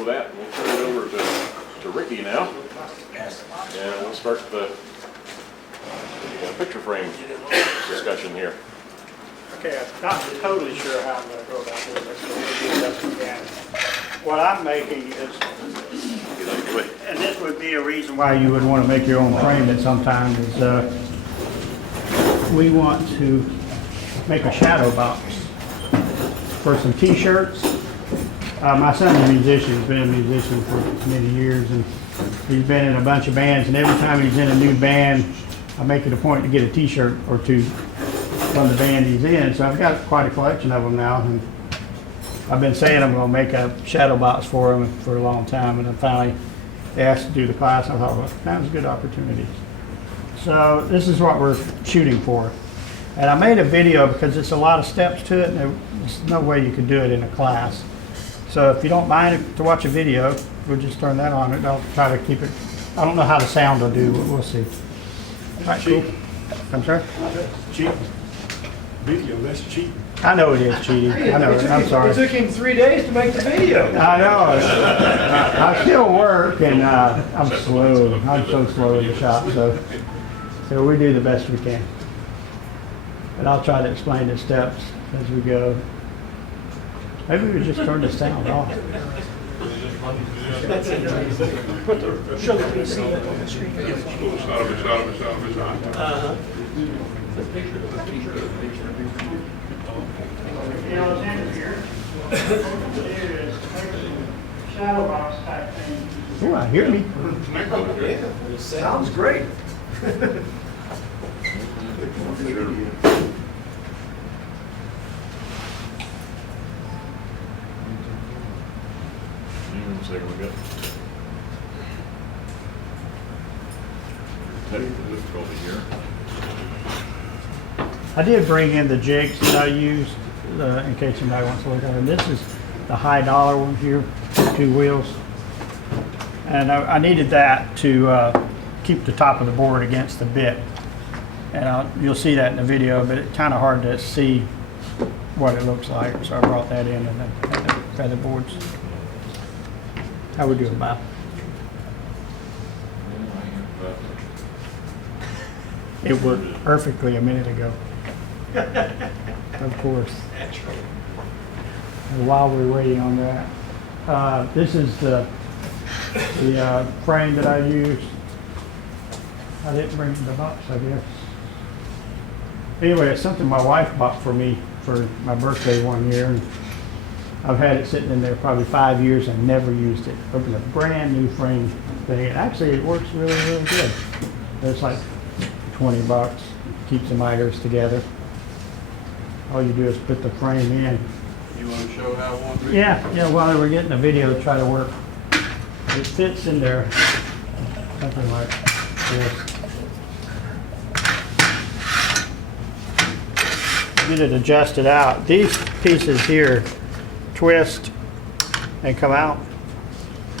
with that, we'll turn it over to Ricky now. And we'll start the picture frame discussion here. Okay, I'm not totally sure how I'm going to go about this. Let's do the best we can. What I'm making is, and this would be a reason why you would want to make your own frame at some time, is we want to make a shadow box for some t-shirts. My son's a musician. He's been a musician for many years, and he's been in a bunch of bands, and every time he's in a new band, I make it a point to get a t-shirt or two from the band he's in. So I've got quite a collection of them now, and I've been saying I'm going to make a shadow box for him for a long time, and I finally asked to do the class. I thought, well, that was a good opportunity. So this is what we're shooting for. And I made a video because it's a lot of steps to it, and there's no way you could do it in a class. So if you don't mind to watch a video, we'll just turn that on. I'll try to keep it. I don't know how the sound will do, but we'll see. All right, cool. I'm sorry? Cheap. Video, that's cheap. I know it is cheating. I know it. I'm sorry. It took him 3 days to make the video. I know. I still work, and I'm slow. I'm so slow in the shop, so we do the best we can. But I'll try to explain the steps as we go. Maybe we just turn the sound off. Show the PC up on the screen. Shadow box type thing. Oh, I hear me. Sounds great. Difficulty here. I did bring in the jigs that I used in case somebody wants to look at them. This is the high dollar one here, 2 wheels. And I needed that to keep the top of the board against the bit. And you'll see that in the video, but it's kind of hard to see what it looks like. So I brought that in and then the feather boards. How we doing, Bob? It worked perfectly a minute ago. Of course. And while we're waiting on that, this is the frame that I used. I didn't bring the box, I guess. Anyway, it's something my wife bought for me for my birthday one year. And I've had it sitting in there probably 5 years and never used it. Opened a brand new frame thing. And actually, it works really, really good. It's like $20. Keeps the miters together. All you do is put the frame in. You want to show how one? Yeah, while we're getting the video to try to work. It fits in there, something like this. Get it adjusted out. These pieces here twist and come out.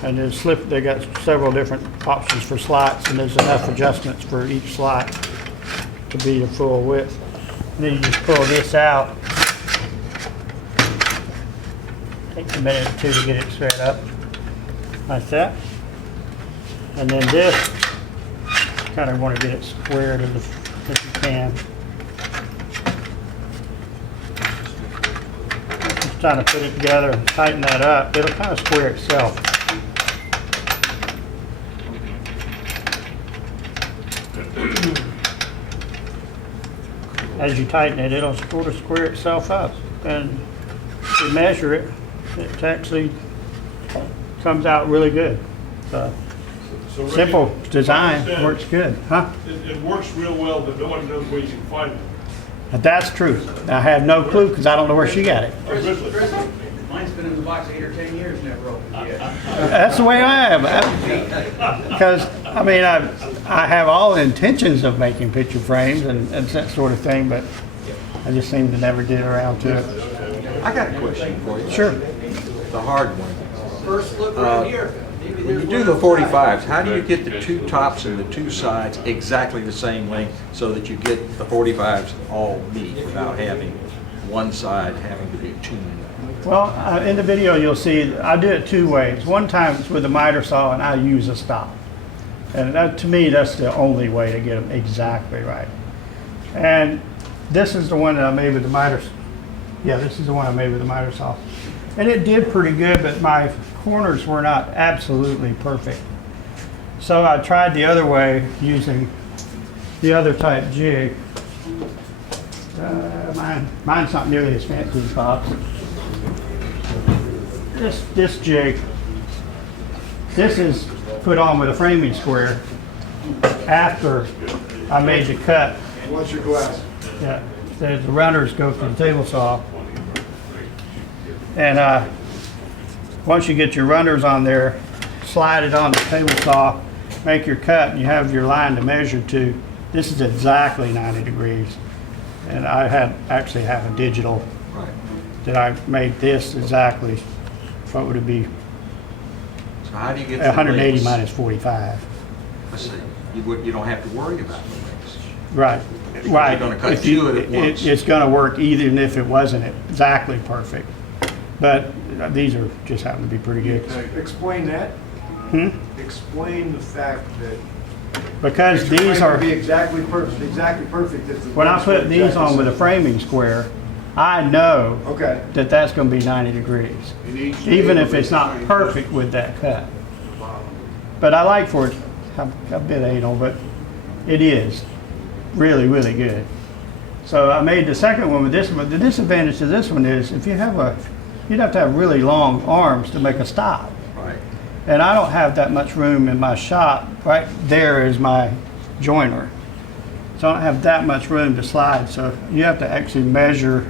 And then slip, they got several different options for slots, and there's enough adjustments for each slot to be the full width. And then you just pull this out. Takes a minute or two to get it straight up, like that. And then this, kind of want to get it squared if you can. Just trying to put it together and tighten that up. It'll kind of square itself. As you tighten it, it'll sort of square itself up. And if you measure it, it actually comes out really good. So simple design, works good, huh? It works real well, but no one knows where you can find it. But that's true. I have no clue because I don't know where she got it. Mine's been in the box 8 or 10 years, never opened yet. That's the way I am. Because, I mean, I have all intentions of making picture frames and that sort of thing, but I just seem to never get around to it. I got a question for you. Sure. The hard one. First look right here. When you do the 45s, how do you get the 2 tops and the 2 sides exactly the same length so that you get the 45s all meet without having one side having to be tuned? Well, in the video you'll see I do it two ways. One time it's with a miter saw and I use a stop. And that, to me, that's the only way to get them exactly right. And this is the one that I made with the miter. Yeah, this is the one I made with the miter saw. And it did pretty good, but my corners were not absolutely perfect. So I tried the other way using the other type jig. Mine's not nearly as fancy as Bob's. This jig, this is put on with a framing square after I made the cut. What's your glass? Yeah, the runners go through the table saw. And once you get your runners on there, slide it on the table saw, make your cut, and you have your line to measure to. This is exactly 90 degrees. And I actually have a digital that I made this exactly. What would it be? So how do you get the 180 links? minus 45. I see. You don't have to worry about the links. Right. Right. You're gonna cut If two at once. It's going to work even if it wasn't exactly perfect. But these are just happen to be pretty good. Explain that. Explain the fact that Because it's these trying are, to be exactly perfect. If the when I links were put these exactly on with a same. framing square, I know Okay. that that's going to be 90 degrees. Even if it's not perfect with that cut. But I like for it a bit anal, but it is really, really good. So I made the second one with this one. The disadvantage to this one is if you have you'd have to have really long arms to make a stop. Right. And I don't have that much room in my shop. Right there is my joiner. So I don't have that much room to slide. So you have to actually measure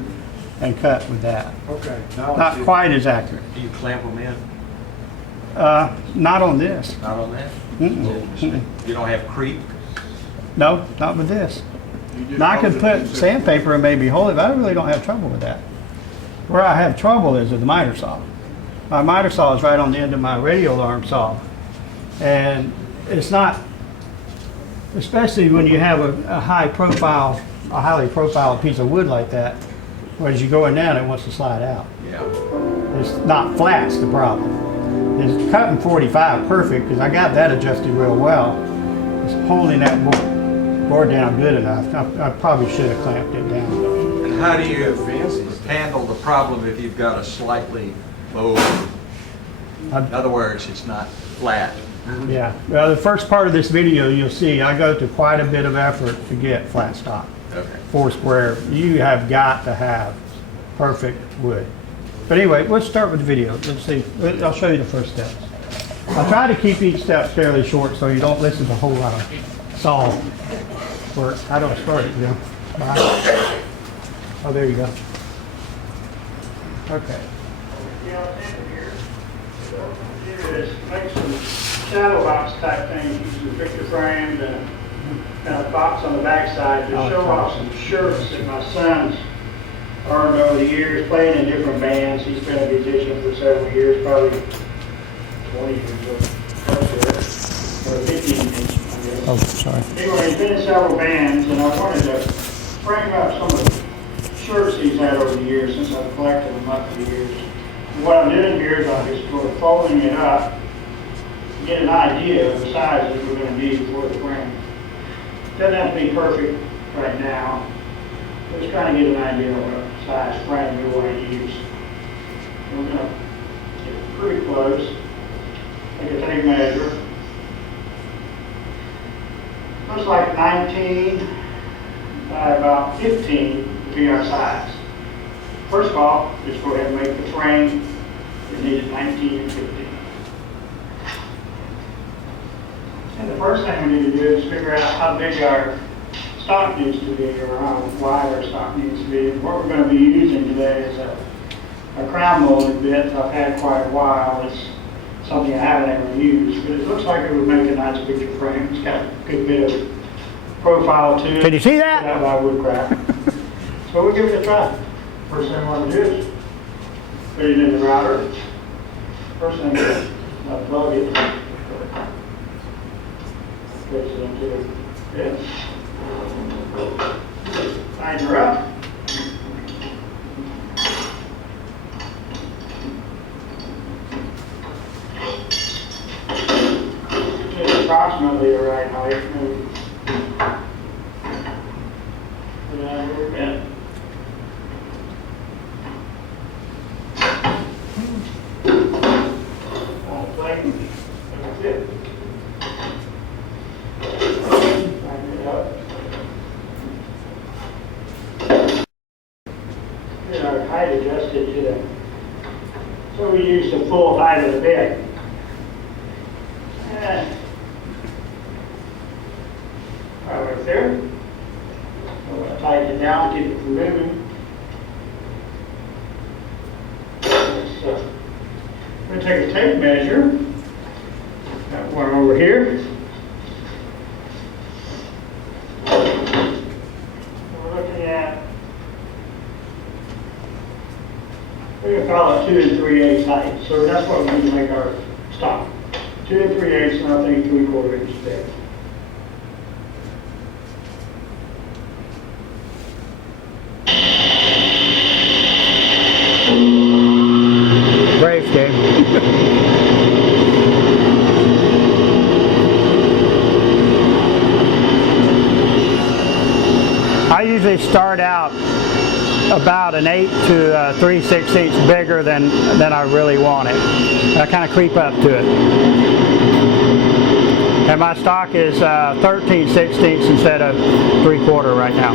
and cut with that. Okay. Now I Not see. quite as accurate. Do you clamp them in? Not on this. Not on that? Mm-mm. You don't have creep? No, not with this. You just Now I could hold put it in sandpaper and maybe hold it, but I really don't have trouble with that. Where I have trouble is with the miter saw. My miter saw is right on the end of my radial arm saw. And it's not, especially when you have a highly profiled piece of wood like that, where as you go in down, it wants to slide out. Yeah. It's not flat's the problem. It's cutting 45 perfect, because I got that adjusted real well. It's holding that board down good enough. I probably should have clamped it down. And how do you handle the problem if you've got a slightly low, in other words, it's not flat? Yeah, well, the first part of this video, you'll see I go to quite a bit of effort to get flat stock. Okay. 4 square, you have got to have perfect wood. But anyway, let's start with the video. Let's see, I'll show you the first steps. I'll try to keep each step fairly short so you don't listen to a whole lot of saw work. I don't start it, Jim. Bye. Oh, there you go. Okay. Make some shadow box type things using picture frames and kind of box on the backside to show off some shirts that my son's earned over the years, playing in different bands. He's been a musician for several years, probably 20 years or 15 years, I guess. Oh, sorry. Anyway, he's been in several bands, and I wanted to frame up some of the shirts he's had over the years since I've collected them up for years. And what I'm doing here is I'm just sort of folding it up, get an idea of the size that we're going to need for the frame. Doesn't have to be perfect right now. Just trying to get an idea of what size frame we want to use. We're going to get pretty close. Take a tape measure. Looks like 19 by about 15 would be our size. First of all, just go ahead and make the frame. We need it 19 and 15. And the first thing we need to do is figure out how big our stock needs to be, or how wide our stock needs to be. What we're going to be using today is a crown molded bit that I've had quite a while. It's something I haven't ever used, but it looks like it would make a nice picture frame. It's got a good bit of profile to it. Can you see that? Out by woodcraft. So we'll give it a try. First thing I want to do is put it in the router. First thing is plug it. Fix it into this. Tighten her up. approximately the right height. Yeah. That's it. Tighten it up. Get our height adjusted to the, so we use the full height of the bed. Right there. We'll tighten it down, keep it from moving. We're going to take a tape measure. Got one over here. We're looking at, we're going to call it 2 3/8 height. So that's what we need to make our stock. 2 3/8, and I think 3/4 inch thick. Brave game. I usually start out about an 8 to 3/16 bigger than I really want it. I kind of creep up to it. And my stock is 13/16 instead of 3/4 right now.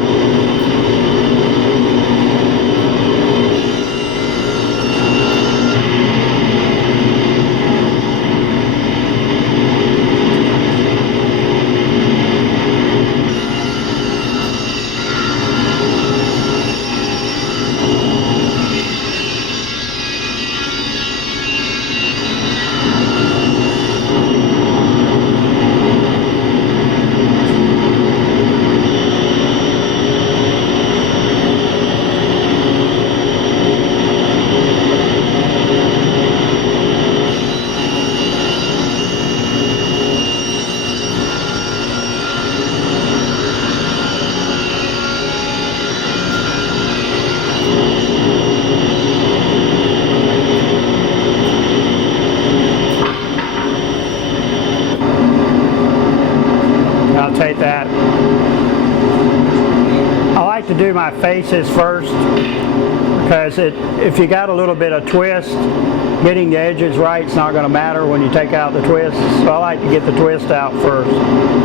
Take that. I like to do my faces first because if you got a little bit of twist, getting the edges right is not going to matter when you take out the twist. So I like to get the twist out first,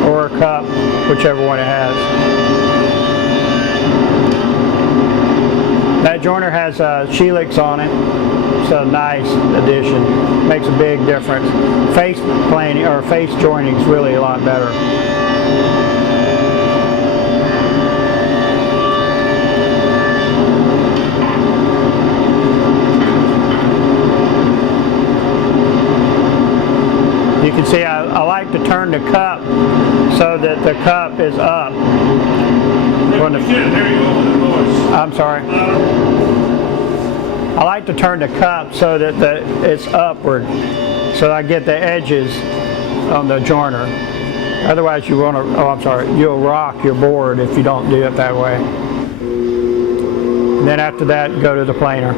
or a cup, whichever one it has. That joiner has Helix on it. It's a nice addition. Makes a big difference. Face planing or face joining is really a lot better. You can see I like to turn the cup so that the cup is up. When I'm sorry. I like to turn the cup so that it's upward, so I get the edges on the joiner. Otherwise, you'll rock your board if you don't do it that way. And then after that, go to the planer.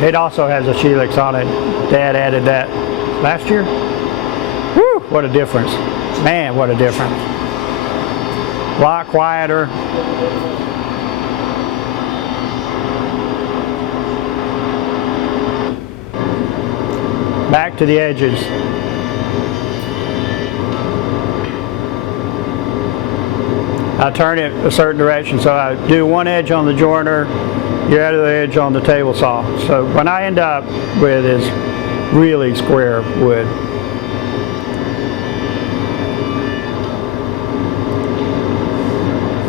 It also has a Helix on it. Dad added that last year. Whew, what a difference. Man, what a difference. A lot quieter. Back to the edges. I turn it a certain direction, so I do one edge on the joiner, the other edge on the table saw. So what I end up with is really square wood.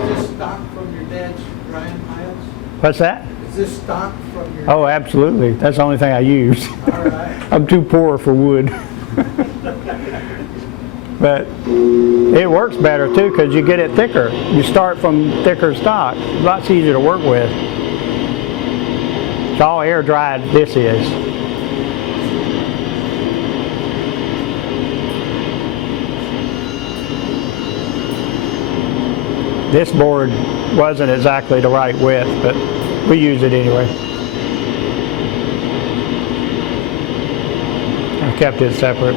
Is this stock from your dad's drying piles? What's that? Is this stock from your... Oh, absolutely. That's the only thing I use. All right. I'm too poor for wood. But it works better too because you get it thicker. You start from thicker stock. Lots easier to work with. It's all air dried, this is. This board wasn't exactly the right width, but we use it anyway. kept it separate.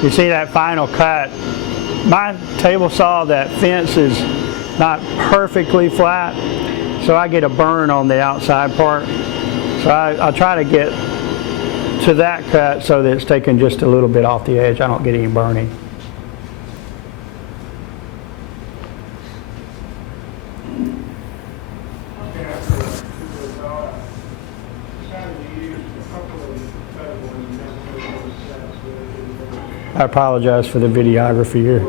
You see that final cut? My table saw that fence is not perfectly flat, so I get a burn on the outside part. So I try to get to that cut so that it's taken just a little bit off the edge. I don't get any burning. I apologize for the videography here.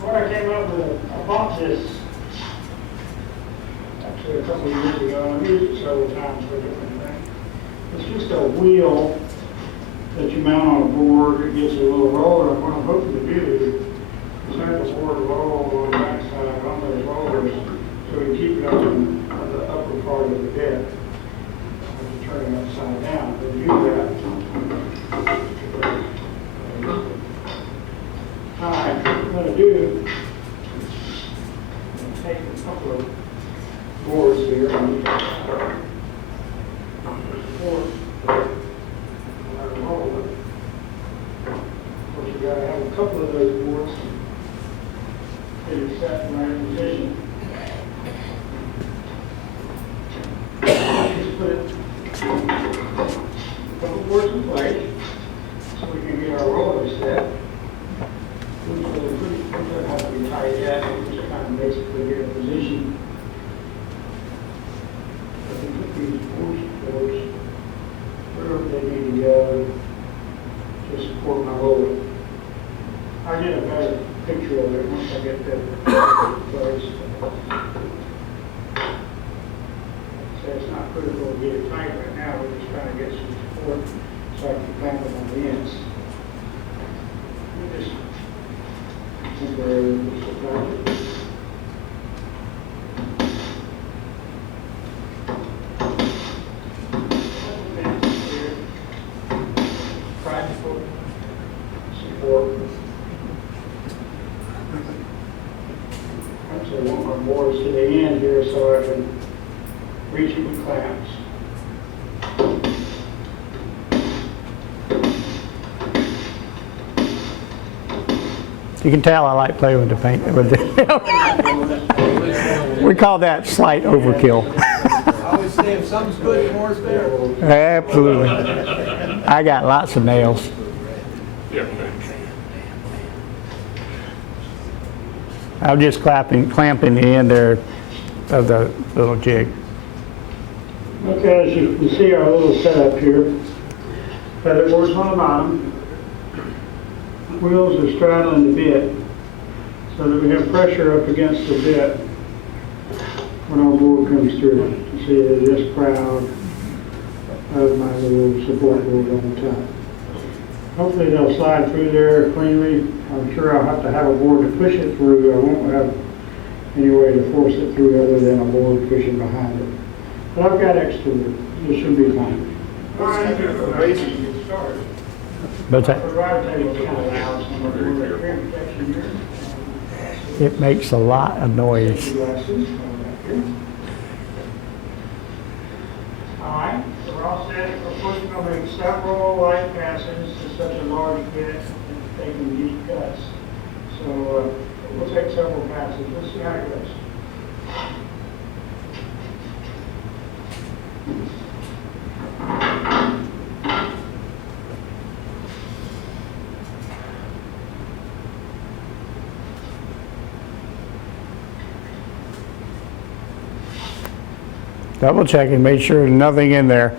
What I came up with, I bought this actually a couple of years ago, and I've used it several times for different things. It's just a wheel that you mount on a board. It gets a little roller, and what I'm hoping to do is have the board roll on the backside on those rollers so we keep it up in the upper part of the bed. Turn it upside down. To do that, I'm going to do take a couple of boards here and support roll it. Of course, you got to have a couple of those boards get it set in the right position. Just put it a couple boards in place so we can get our roller set. We don't have to be tight yet, we just kind of basically get a position. I can put these boards wherever they need to go to support my roller. I'll get a better picture of it once I get that place. So it's not critical to get it tight right now, we're just trying to get some support so I can clamp it on the ends. Just temporarily support it. Practical support. Actually, I want my boards to the end here so I can reach it with clamps. You can tell I like playing with the paint. We call that slight overkill. I always say if something's good, more's better. Absolutely. I got lots of nails. Yeah. I'm just clamping the end there of the little jig. Okay, as you can see our little setup here. Feather boards on the bottom. Wheels are straddling the bit so that we have pressure up against the bit when our board comes through. You see they're just proud of my little support board on the top. Hopefully they'll slide through there cleanly. I'm sure I'll have to have a board to push it through. I won't have any way to force it through other than a board pushing behind it. But I've got extra room. This should be fine. But it makes a lot of noise. Alright, so we're all set. Of course, we're going to make several light passes to such a large bit and taking deep cuts. So we'll take several passes. Let's see how it goes. Double checking, make sure there's nothing in there.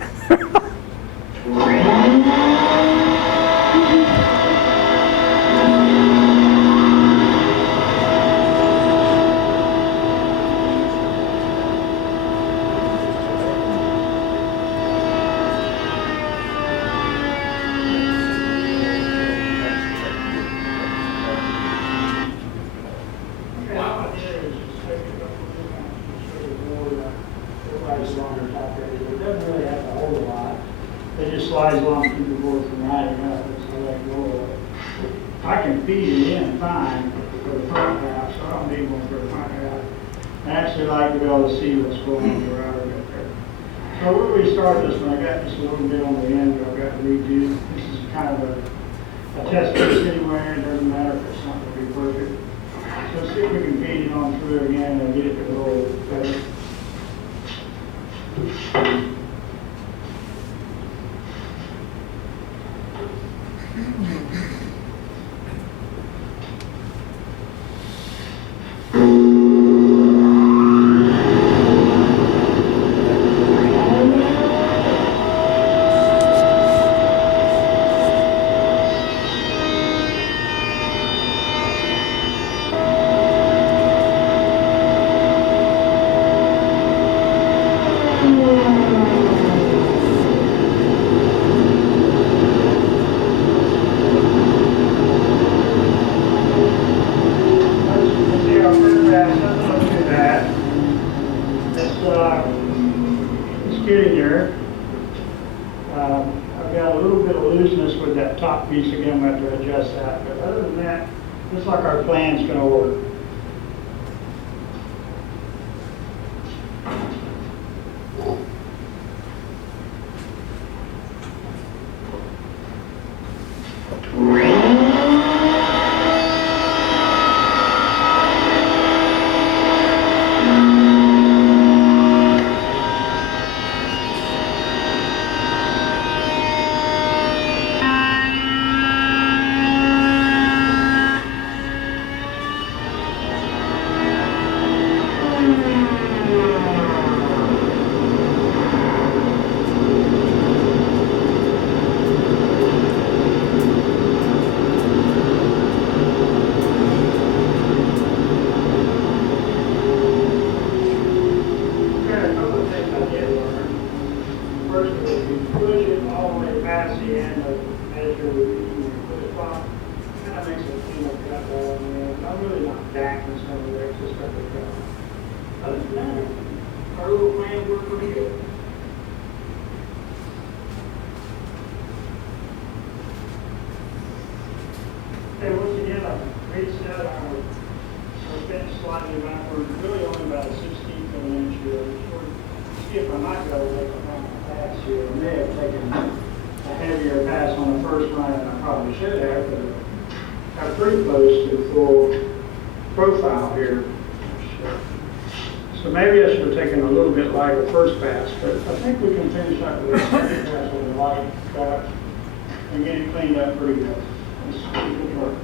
It just slides along through the board from riding up, so let go of it. I can feed it in fine for the front half, so I don't need one for the front half. I actually like to be able to see what's going on the router right there. So where we start this one, I got just a little bit on the end, but I've got to redo. This is kind of a test case anywhere, it doesn't matter if it's not going to be perfect. So let's see if we can feed it on through again and get it to roll better. Piece again, we have to adjust that, but other than that, looks like our plan's going to work. Slightly backward, really only about a 16th of an inch here. See if I might go take a pass here. I may have taken a heavier pass on the first run than I probably should have, but I'm pretty close to full profile here. So maybe I should have taken a little bit lighter first pass, but I think we can finish up with a second pass with a light cut and get it cleaned up pretty good. Let's see if it works.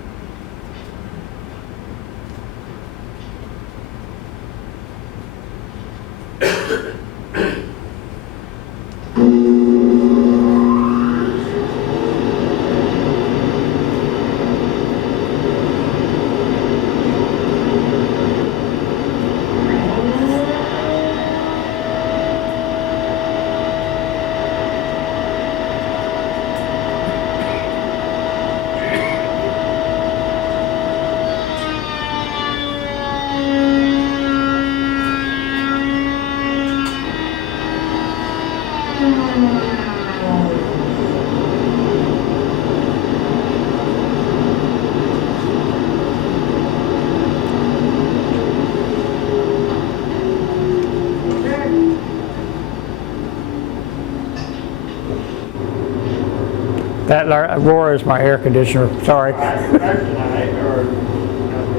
That roar is my air conditioner, sorry. Tonight, or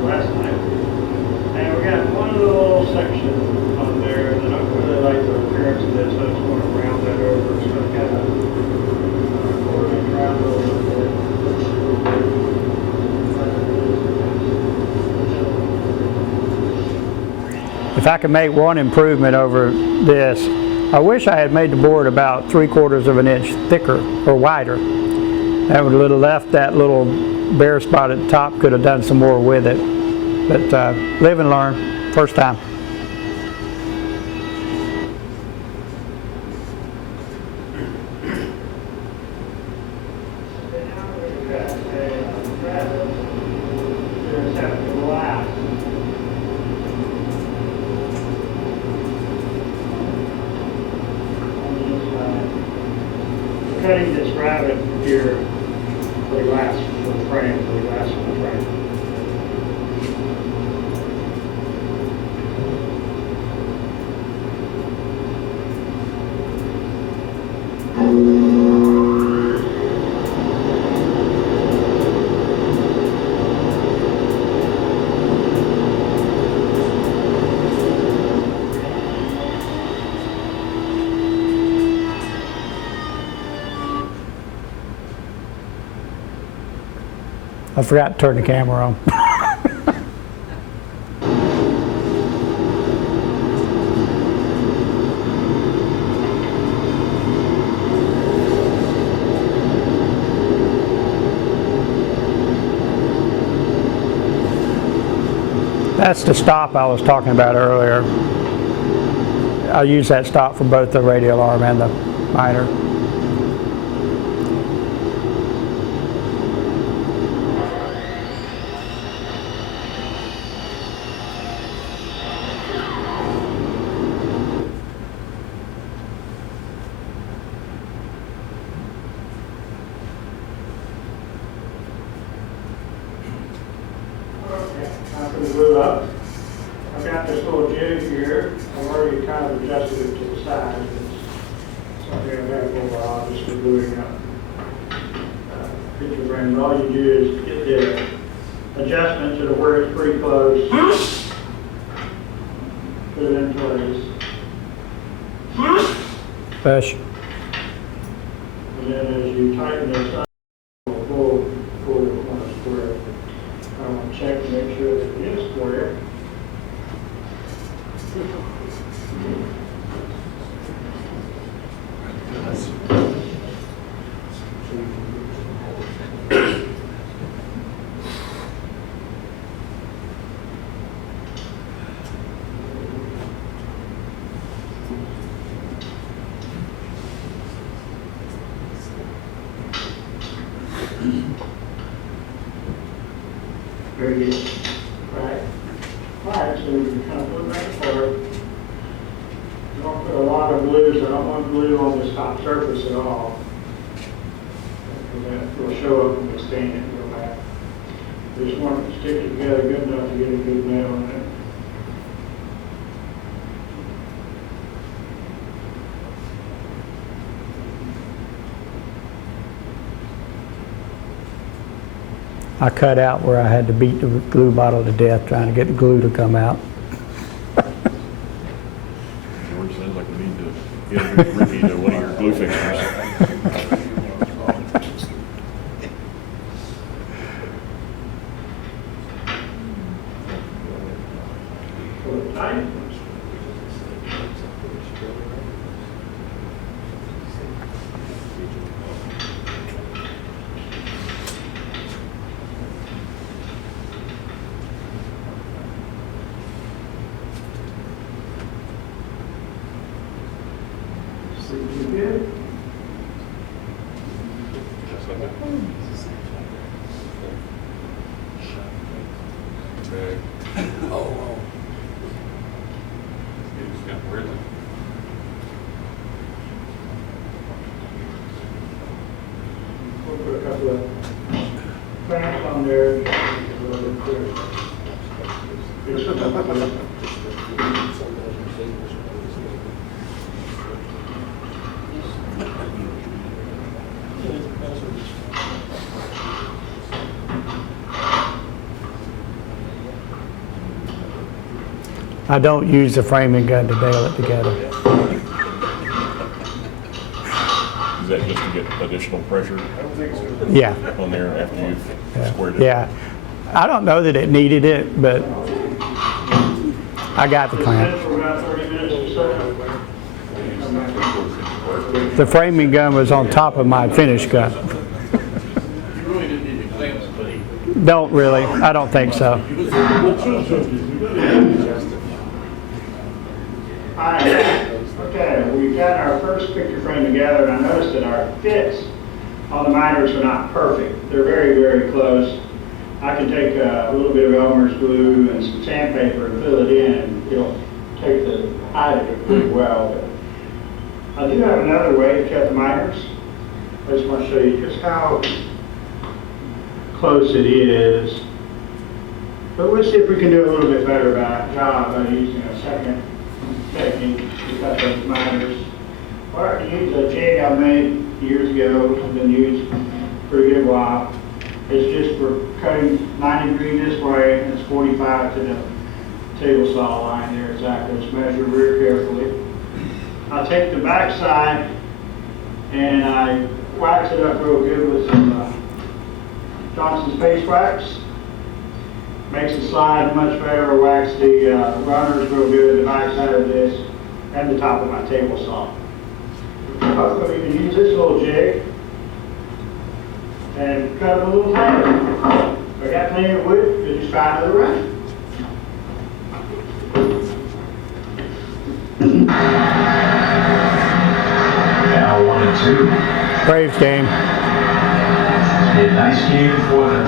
last night, and we got one little section on there that I don't really like the appearance of this, so I just want to round that over, so I've got a quarter inch round over there. If I could make one improvement over this, I wish I had made the board about 3/4 of an inch thicker or wider. That would have left that little bare spot at the top, could have done some more with it. But live and learn, first time. Cutting this rabbit here They last for the frame, they last for the frame. I forgot to turn the camera on. That's the stop I was talking about earlier. I'll use that stop for both the radial arm and the miter. Time for the glue up. I've got this little jig here. I've already kind of adjusted it to the size. It's something I've had for a while, just for gluing up picture frames. All you do is get the adjustment to where it's pretty close. Put it in place. Push. And then as you tighten this up, it'll pull it on a square. I want to check to make sure that it is square. Very good. Right. All right, so we can kind of put that forward. You don't put a lot of glue, so I don't want glue on this top surface at all. Because that will show up when we stain it and go back. We just want to stick it together good enough to get a good nail in it. I cut out where I had to beat the glue bottle to death trying to get the glue to come out. George, sounds like we need to get Ricky to one of your glue fixtures. Pull it tight. See what you did? We'll put a couple of clamps on there. Just to make it a little bit clearer. Fix it up a bit. I don't use the framing gun to nail it together. Is that just to get additional pressure Yeah, on there after you've squared it? yeah. I don't know that it needed it, but I got the clamp. For about 30 minutes or so. The framing gun was on top of my finish gun. You really didn't need the clamps, buddy. Don't really, I don't think so. Alright, okay, we've got our first picture frame together, and I noticed that our fits on the miters are not perfect. They're very, very close. I can take a little bit of Elmer's glue and some sandpaper and fill it in, and it'll take the height of it pretty well. But I do have another way to cut the miters. I just want to show you just how close it is. But we'll see if we can do a little bit better job of using a second technique to cut those miters. Or I can use a jig I made years ago, it's been used for a good while. It's just for cutting 90 degrees this way, and it's 45 to the table saw line there exactly. It's measured real carefully. I take the back side and I wax it up real good with some Johnson's Face Wax. Makes the slide much better. Wax the runners real good, the back side of this, and the top of my table saw. Hopefully we can use this little jig and cut it a little tighter. If I got plenty of wood, we'll just try another run. Now 1 and 2. Braves game. A nice game for the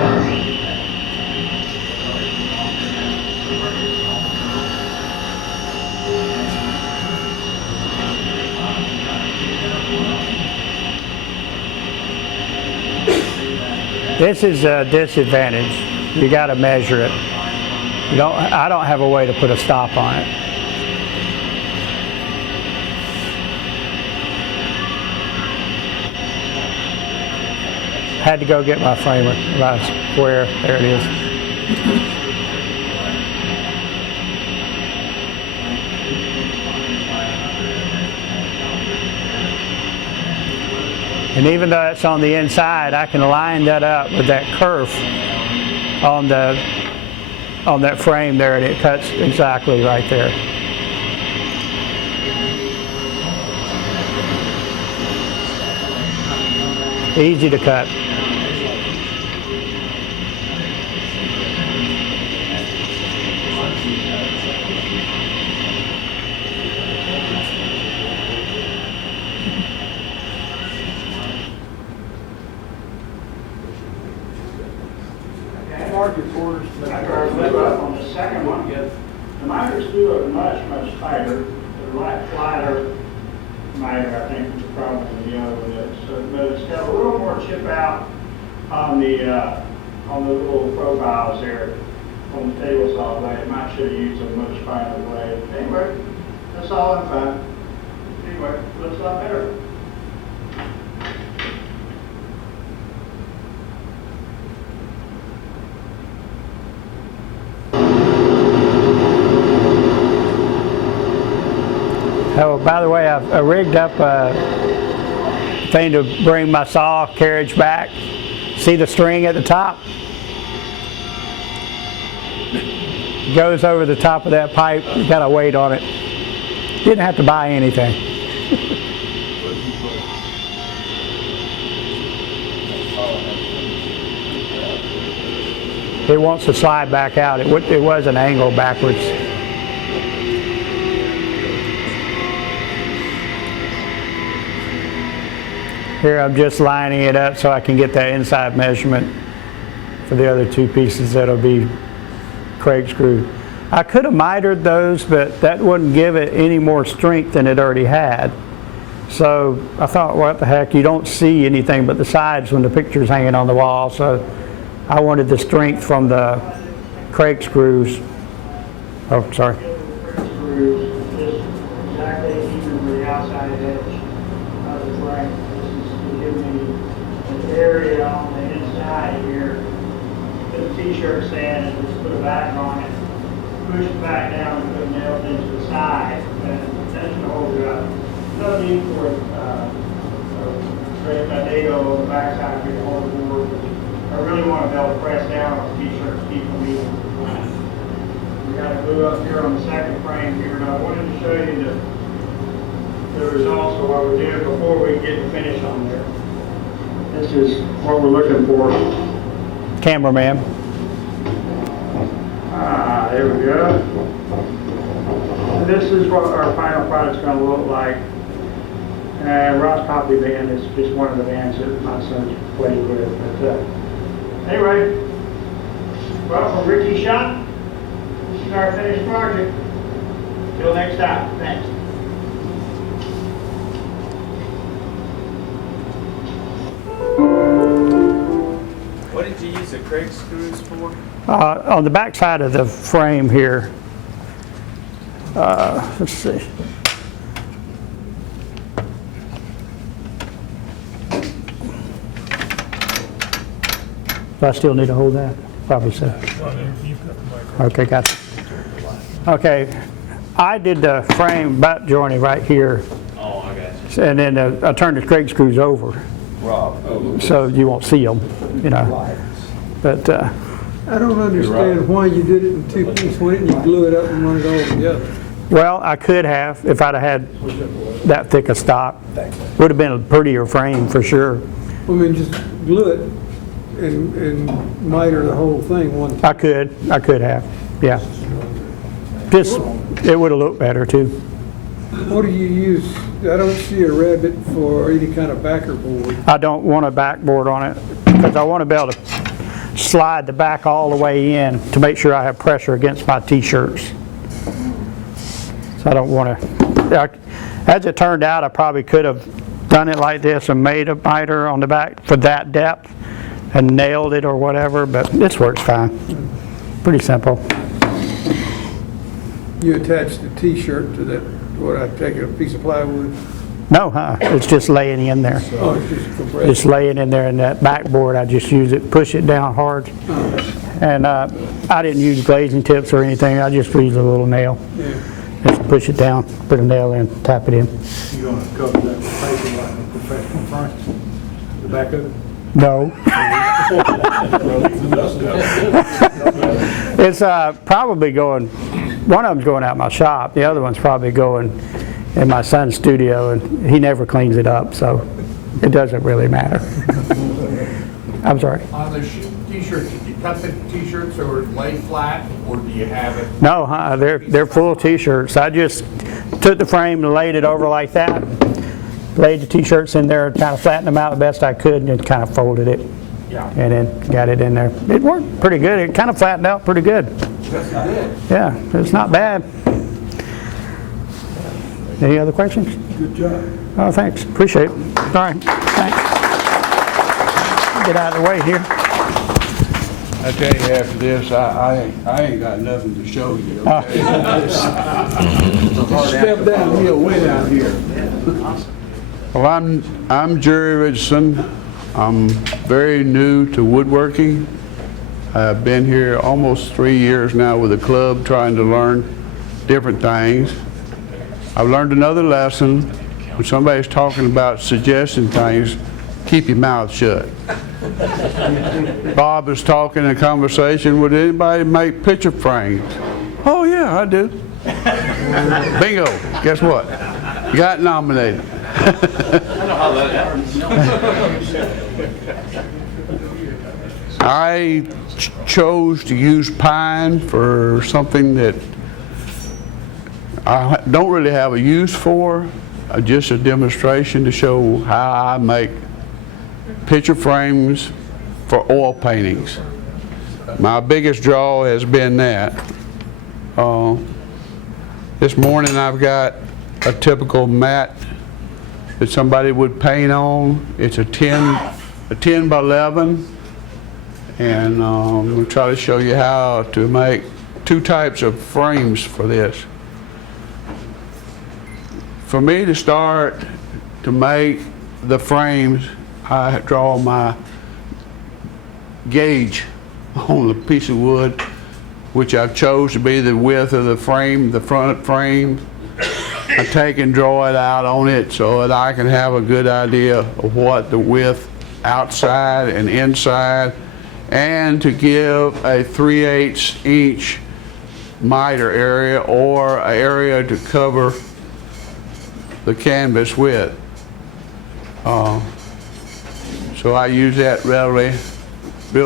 This is a disadvantage. You got to measure it. I don't have a way to put a stop on it. Had to go get my framer, my square. There it is. And even though it's on the inside, I can line that up with that kerf on that frame there, and it cuts exactly right there. Easy to cut. Mark your quarters. After I live up on the second one, the miters do look much, much tighter. They're a lot flatter miter, I think, is probably the other one is. So, but it's got a little more chip out on the little profiles there on the table saw blade. Might should have used a much finer blade. Anyway, that's all I'm fine. Anyway, looks a lot better. Oh, by the way, I rigged up a thing to bring my saw carriage back. See the string at the top? Goes over the top of that pipe. You got a weight on it. Didn't have to buy anything. It wants to slide back out. It was an angle backwards. Here I'm just lining it up so I can get that inside measurement for the other two pieces that'll be Craig screwed. I could have mitered those, but that wouldn't give it any more strength than it already had. So I thought, what the heck, you don't see anything but the sides when the picture's hanging on the wall, so I wanted the strength from the Craig screws. Oh, sorry. Screws, just exactly even with the outside edge of the frame. Give me an area on the inside here. Put a t-shirt stand and just put a back on it. Push it back down and put nails into the side. And that should hold it up. No need for straight Mandego on the back side of your whole board. I really want to be able to press down on the t-shirt to keep them even flat. We got a glue up here on the second frame here, and I wanted to show you the results of what we did before we get the finish on there. This is what we're looking for. Cameraman. There we go. And this is what our final product's going to look like. Ross Copley band is just one of the bands that my son played with. But anyway, well, from Ricky Shot, this is our finished project. Till next time. Thanks. What did you use a Craig screws for? On the back side of the frame here, let's see. Do I still need to hold that? Probably so. Okay, got it. Okay, I did the frame butt joining right here. Oh, I got you. And then I turned the Craig screws over. So you won't see them, you know. But I don't understand why you did it in two-piece, why didn't you glue it up and run it all together? well, I could have if I'd have had that thick a stock. Would have been a prettier frame for sure. I mean, just glue it and miter the whole thing one time. I could have, yeah. Just, it would have looked better too. What do you use? I don't see a rabbit for any kind of backer board. I don't want a backboard on it because I want to be able to slide the back all the way in to make sure I have pressure against my t-shirts. So I don't want to, as it turned out, I probably could have done it like this and made a miter on the back for that depth and nailed it or whatever, but this works fine. Pretty simple. You attach the t-shirt to that, what, I take a piece of plywood? No, it's just laying in there. Oh, it's just compressed. Just laying in there in that backboard. I just use it, push it down hard. And I didn't use glazing tips or anything. I just used a little nail. Yeah. Just push it down, put a nail in, tap it in. You gonna cover that with paper like a professional furnace? The back of it? No. It's probably going, one of them's going out my shop. The other one's probably going in my son's studio, and he never cleans it up, so it doesn't really matter. I'm sorry. On the t-shirts, did you cut the t-shirts or lay flat, or do you have it? No, they're full t-shirts. I just took the frame and laid it over like that, laid the t-shirts in there, kind of flattened them out the best I could, and then kind of folded it. Yeah. And then got it in there. It worked pretty good. It kind of flattened out pretty good. Yeah, it's not bad. Any other questions? Good job. Oh, thanks. Appreciate it. All right, thanks. Get out of the way here. I tell you, after this, I ain't got nothing to show you. Okay? Step downhill, way down here. Well, I'm Jerry Richardson. I'm very new to woodworking. I've been here almost 3 years now with the club trying to learn different things. I've learned another lesson. When somebody's talking about suggesting things, keep your mouth shut. Bob is talking in a conversation, would anybody make picture frames? Oh yeah, I do. Bingo, guess what? You got nominated. I chose to use pine for something that I don't really have a use for, just a demonstration to show how I make picture frames for oil paintings. My biggest draw has been that. This morning I've got a typical mat that somebody would paint on. It's a 10 by 11, and we'll try to show you how to make two types of frames for this. For me to start to make the frames, I draw my gauge on the piece of wood, which I've chose to be the width of the frame, the front frame. I take and draw it out on it so that I can have a good idea of what the width outside and inside, and to give a 3/8 inch miter area or an area to cover the canvas with. So I use that real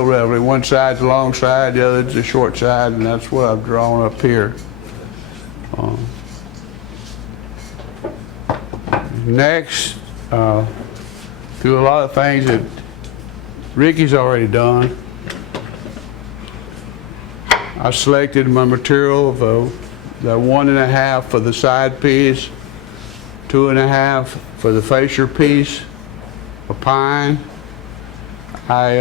readily. One side's the long side, the other's the short side, and that's what I've drawn up here. Next, do a lot of things that Ricky's already done. I selected my material of the 1.5 for the side piece, 2.5 for the fascia piece of pine. I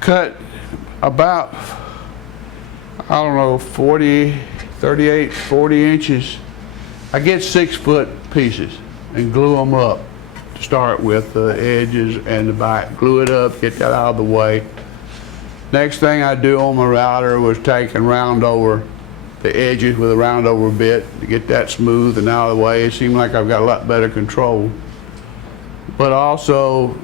cut about, I don't know, 38, 40 inches. I get 6-foot pieces and glue them up to start with, the edges and the back. Glue it up, get that out of the way. Next thing I do on my router was take and round over the edges with a round over bit to get that smooth and out of the way. It seemed like I've got a lot better control. But also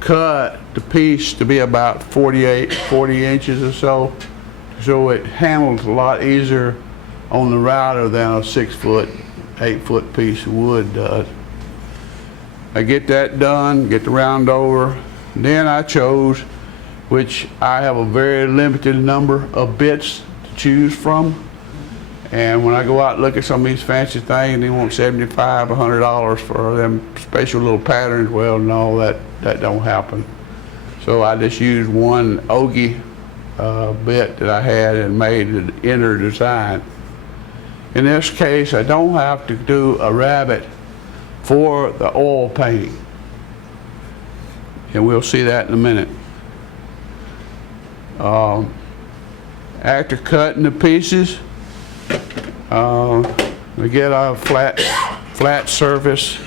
cut the piece to be about 40 inches or so it handles a lot easier on the router than a 6-foot, 8-foot piece of wood does. I get that done, get the round over, then I chose, which I have a very limited number of bits to choose from. And when I go out and look at some of these fancy things, they want $75, $100 for them special little patterns. Well, no, that don't happen. So I just used one Ogie bit that I had and made an inner design. In this case, I don't have to do a rabbet for the oil painting. And we'll see that in a minute. After cutting the pieces, we get a flat surface,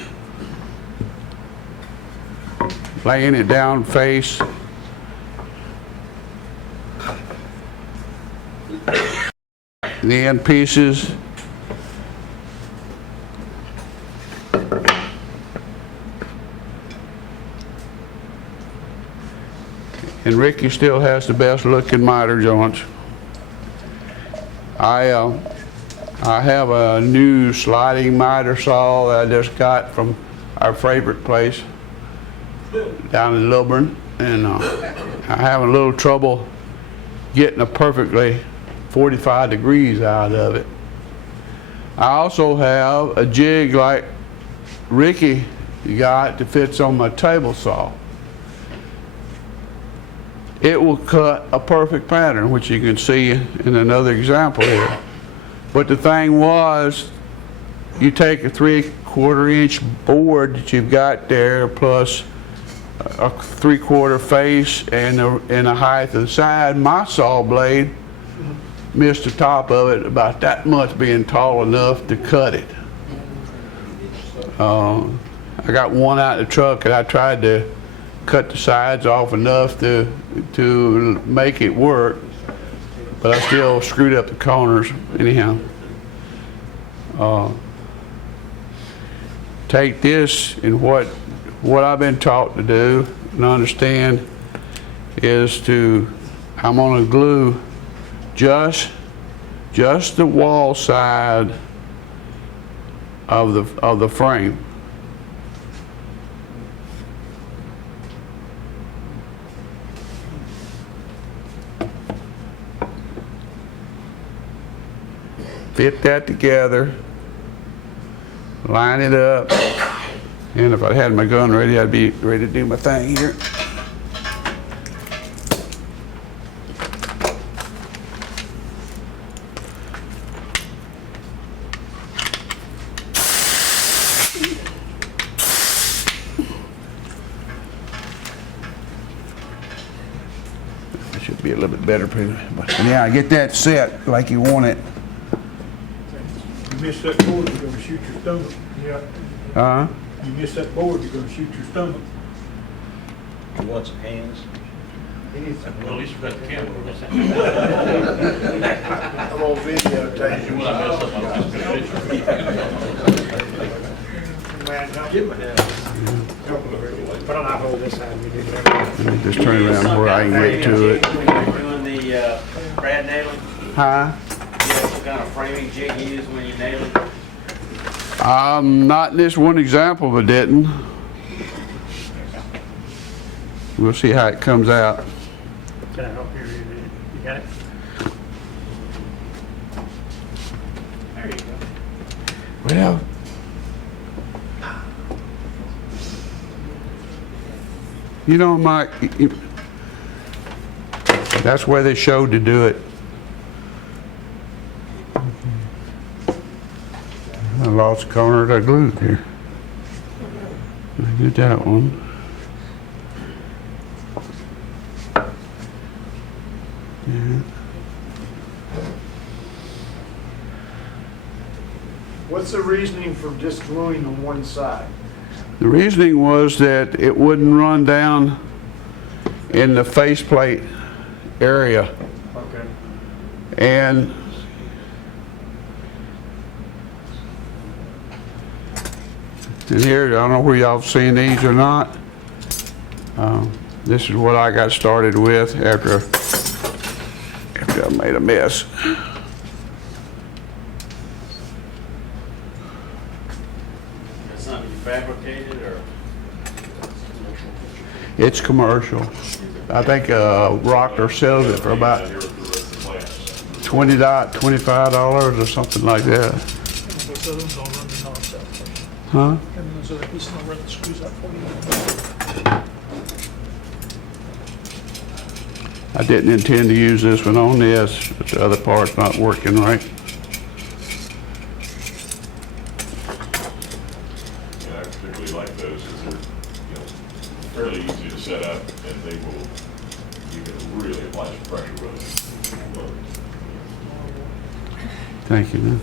laying it down face. The end pieces. And Ricky still has the best looking miter joints. I have a new sliding miter saw that I just got from our favorite place down in Lilburn, and I'm having a little trouble getting a perfectly 45 degrees out of it. I also have a jig like Ricky got that fits on my table saw. It will cut a perfect pattern, which you can see in another example here. But the thing was, you take a 3/4 inch board that you've got there, plus a 3/4 face and the height of the side. My saw blade missed the top of it about that much, being tall enough to cut it. I got one out of the truck and I tried to cut the sides off enough to make it work, but I still screwed up the corners anyhow. Take this, and what I've been taught to do and understand is I'm going to glue just the wall side of the frame. Fit that together, line it up, and if I had my gun ready, I'd be ready to do my thing here. That should be a little bit better, but yeah, get that set like you want it. You miss that board, you're gonna shoot your stomach. Yeah. You miss that board, you're gonna shoot your stomach. You want some hands? Well, at least you've got the camera. I'm on video, taking. When I mess up, I'll just get a picture. But I'll hold this side. We do that. Let me just turn around where I can get to it. Doing the brad nailing, Huh? what kind of framing jig you use when you nail it? Not in this one example, but didn't. We'll see how it comes out. Can I help you? You got it? There you go. Well, you know, Mike, that's where they showed to do it. I lost the corner that I glued here. I did that one. What's the reasoning for just gluing on one side? The reasoning was that it wouldn't run down in the faceplate area. Okay. And here, I don't know where y'all have seen these or not. This is what I got started with after I made a mess. That's something you fabricated, or? It's commercial. I think Rocker sells it for about $25 or something like that. Huh? I didn't intend to use this one on this, but the other part's not working right. Yeah, I particularly like those because they're, you know, fairly easy to set up, and they will, you can really apply some pressure with them. Thank you, man.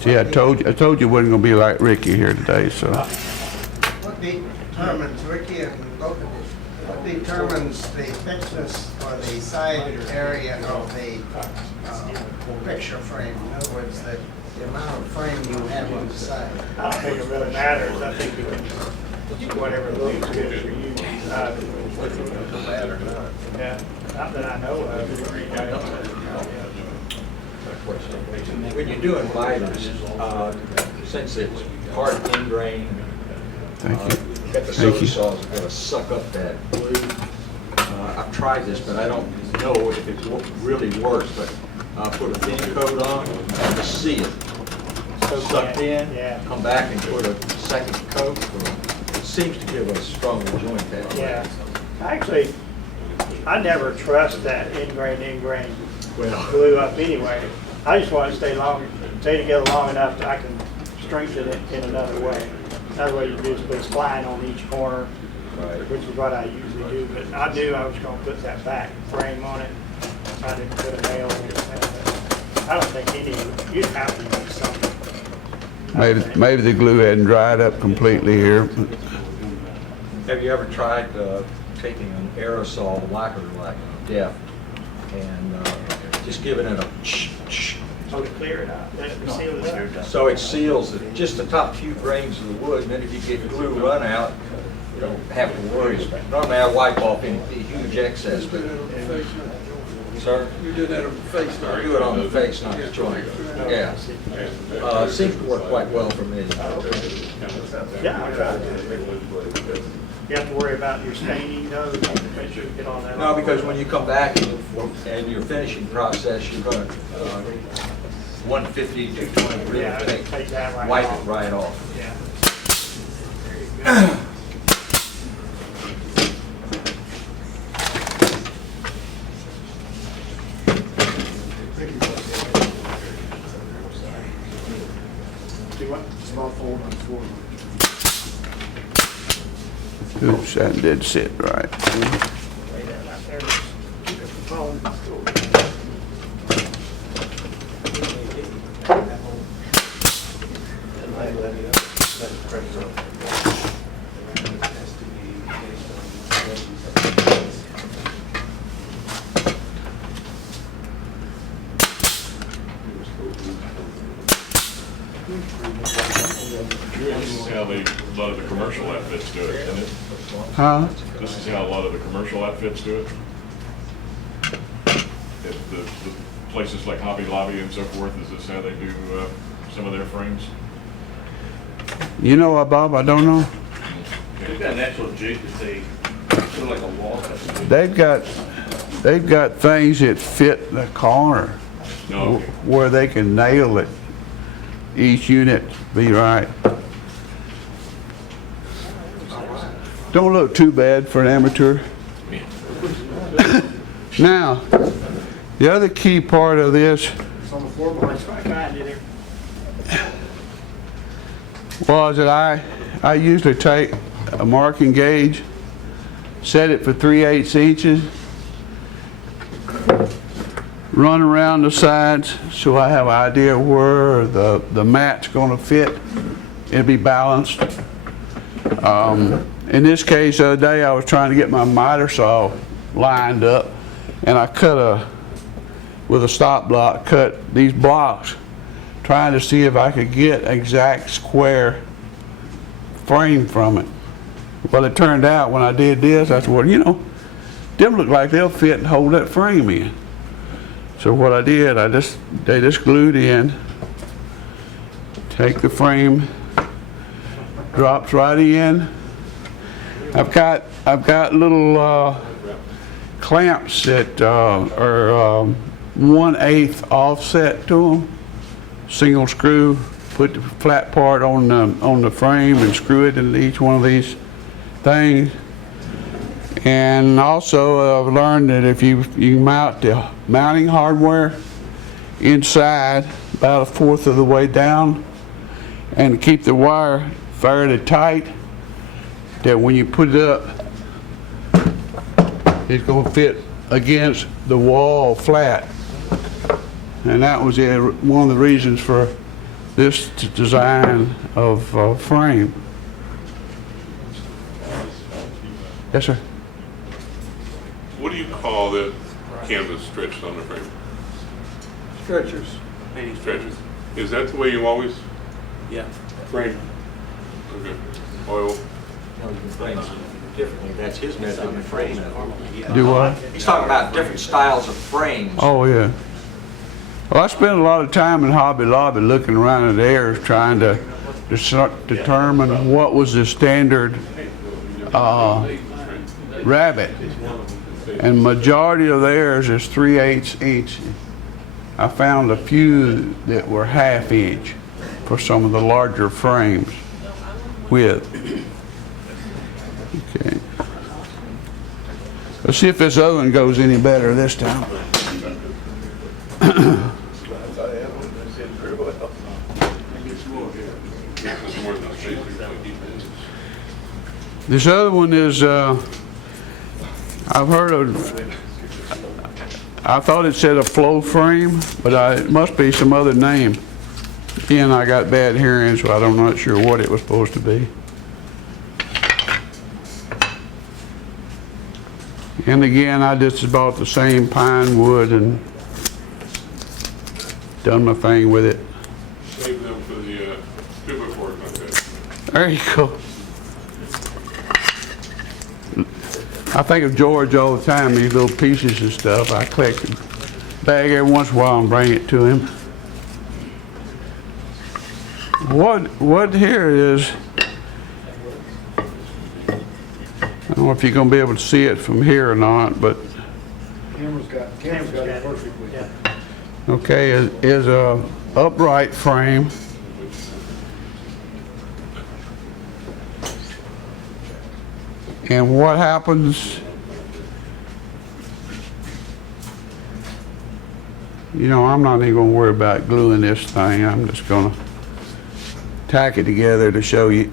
See, I told you it wasn't gonna be like Ricky here today, so. What determines, Ricky and both of you, what determines the thickness or the side area of the picture frame? In other words, the amount of frame you have on the side. I don't think it really matters. I think you can, whatever looks good for you. Yeah, not that I know of. When you're doing miters, since it's hard ingrain, got the soda saws are going to suck up that glue. I've tried this, but I don't know if it really works. But put a thin coat on, to see it sucked in, come back and put a second coat. It seems to give a stronger joint that way. Yeah, actually, I never trust that ingrain glue up anyway. I just want to stay together long enough that I can strengthen it in another way. Another way you do is put a spline on each corner, which is what I usually do. But I was going to put that back frame on it. I didn't put a nail in it. I don't think you'd have to use something. Maybe the glue hadn't dried up completely here. Have you ever tried taking an aerosol lacquer like Def and just giving it a So to clear it out, then it seals it out. so it seals just the top few grains of the wood, and then if you get glue run out, you don't have to worry. Normally I wipe off any huge excess, but sir? You did that on the face. I do it on the face, not the joint. Yeah. Seems to work quite well for me. Yeah, I tried it. You have to worry about your staining, though, make sure you get all that. No, because when you come back and your finishing process, you're going to 150, 220 Yeah, really take that right wipe off. it right off. Yeah. Do what? Small fold on four. Oops, that did sit right. Lay that right there. Keep it from falling. This is how a lot of the commercial outfits do it, isn't it? Huh? This is how a lot of the commercial outfits do it. If the places like Hobby Lobby and so forth, is this how they do some of their frames? You know, Bob, I don't know. They've got an actual jig that they put like a wall. They've got things that fit the corner where they can nail it. Each unit be right. Don't look too bad for an amateur. Now, the other key part of this, It's on the floor behind. Find it here. was that I usually take a marking gauge, set it for 3/8 inches, run around the sides so I have an idea where the mat's going to fit. It'll be balanced. In this case, the other day I was trying to get my miter saw lined up, and I with a stop block, cut these blocks, trying to see if I could get exact square frame from it. Well, it turned out when I did this, I said, well, you know, them look like they'll fit and hold that frame in. So what I did, they just glued in, take the frame, drops right in. I've got little clamps that are 1/8 offset to them. Single screw, put the flat part on the frame and screw it into each one of these things. And also I've learned that if you mount the mounting hardware inside about 1/4 of the way down and keep the wire fairly tight, that when you put it up, it's going to fit against the wall flat. And that was one of the reasons for this design of frame. Yes, sir. What do you call the canvas stretched on the frame? Stretchers. Stretchers. Is that the way you always Yeah. frame? Okay. Oil. No, you can frame differently. That's his method of framing. Do what? He's talking about different styles of frames. Oh, yeah. Well, I spent a lot of time in Hobby Lobby looking around at theirs, trying to determine what was the standard rabbit. And majority of theirs is 3/8 inch. I found a few that were 1/2 inch for some of the larger frames width. Okay. Let's see if this other one goes any better this time. This other one is, I've heard of, I thought it said a flow frame, but it must be some other name. Again, I got bad hearing, so I'm not sure what it was supposed to be. And again, I just bought the same pine wood and done my thing with it. Save them for the stupid work like that. There you go. I think of George all the time, these little pieces and stuff. I collect a bag every once in a while and bring it to him. What here is, I don't know if you're going to be able to see it from here or not, but Camera's got it perfectly. okay, is a upright frame. And what happens, you know, I'm not even going to worry about gluing this thing. I'm just going to tack it together to show you.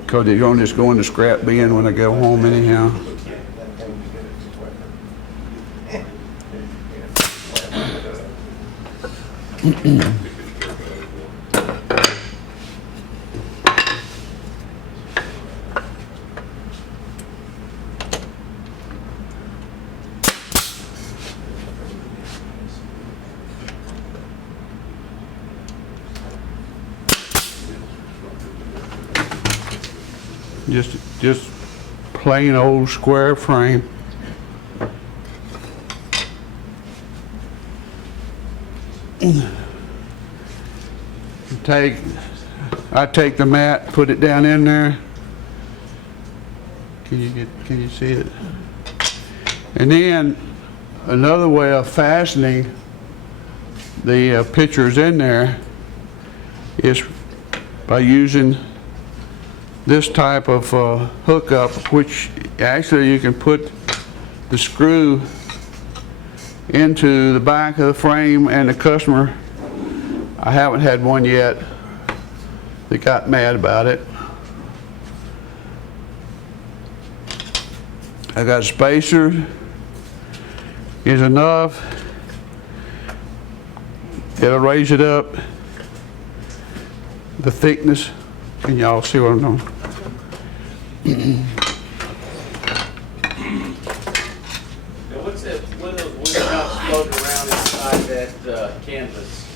Because they're going to just go in the scrap bin when I go home anyhow. Just plain old square frame. I take the mat, put it down in there. Can you see it? And then another way of fastening the pictures in there is by using this type of hookup, which actually you can put the screw into the back of the frame, and the customer, I haven't had one yet that got mad about it. I got a spacer is enough. It'll raise it up, the thickness, and y'all see what I'm doing. Now, what's that, what are those woodchops floating around inside that canvas?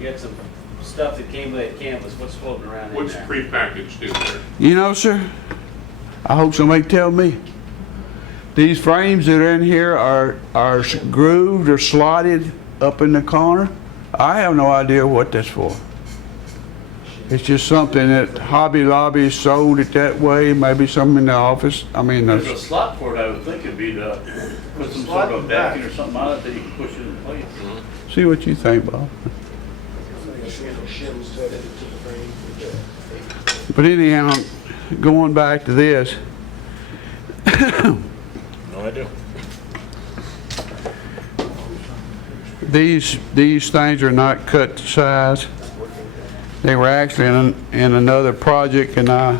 You had some stuff that came with that canvas, what's floating around in What's there? prepackaged in there? You know, sir, I hope somebody tell me. These frames that are in here are grooved or slotted up in the corner. I have no idea what that's for. It's just something that Hobby Lobby sold it that way, maybe something in the office. I mean, There's a slot for it, I would think it'd be to put some sort of backing or something on it that you can push it in place. see what you think, Bob. But anyhow, going back to this. No idea. These things are not cut to size. They were actually in another project, and I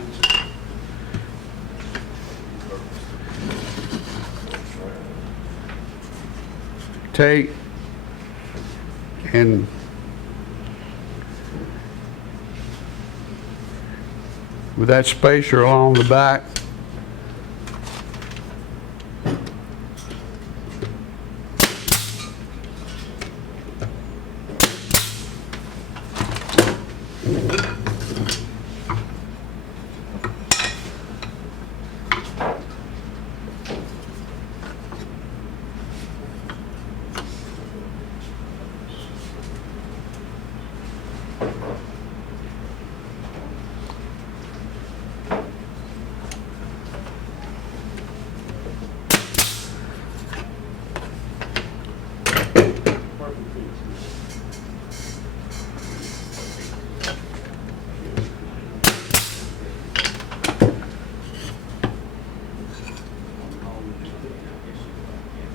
take and with that spacer along the back,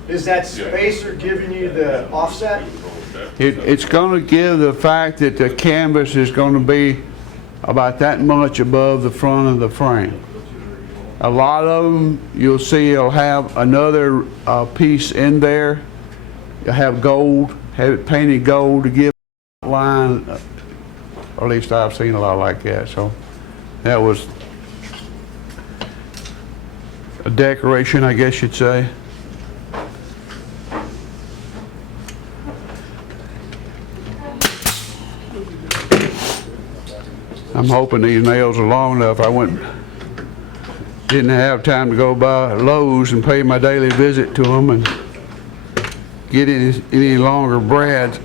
Is that spacer giving you the offset? it's going to give the fact that the canvas is going to be about that much above the front of the frame. A lot of them, you'll see, will have another piece in there. You'll have gold, have it painted gold to give a line, or at least I've seen a lot like that. So that was a decoration, I guess you'd say. I'm hoping these nails are long enough. Didn't have time to go by Lowe's and pay my daily visit to them and get any longer brads.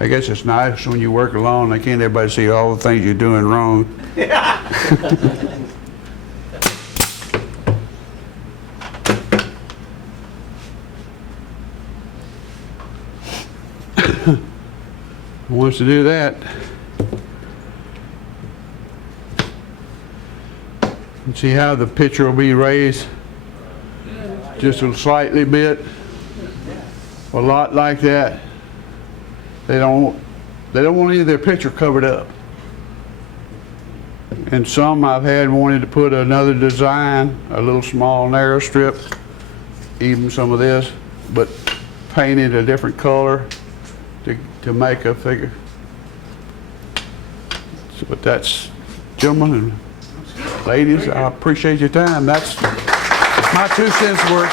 I guess it's nice when you work alone, they can't everybody see all the things you're doing wrong. Who wants to do that? And see how the picture will be raised just a slightly bit, a lot like that. They don't want any of their picture covered up. And some I've had wanted to put another design, a little small narrow strip, even some of this, but painted a different color to make a figure. So, but that's, gentlemen and ladies, I appreciate your time. That's my 2 cents worth.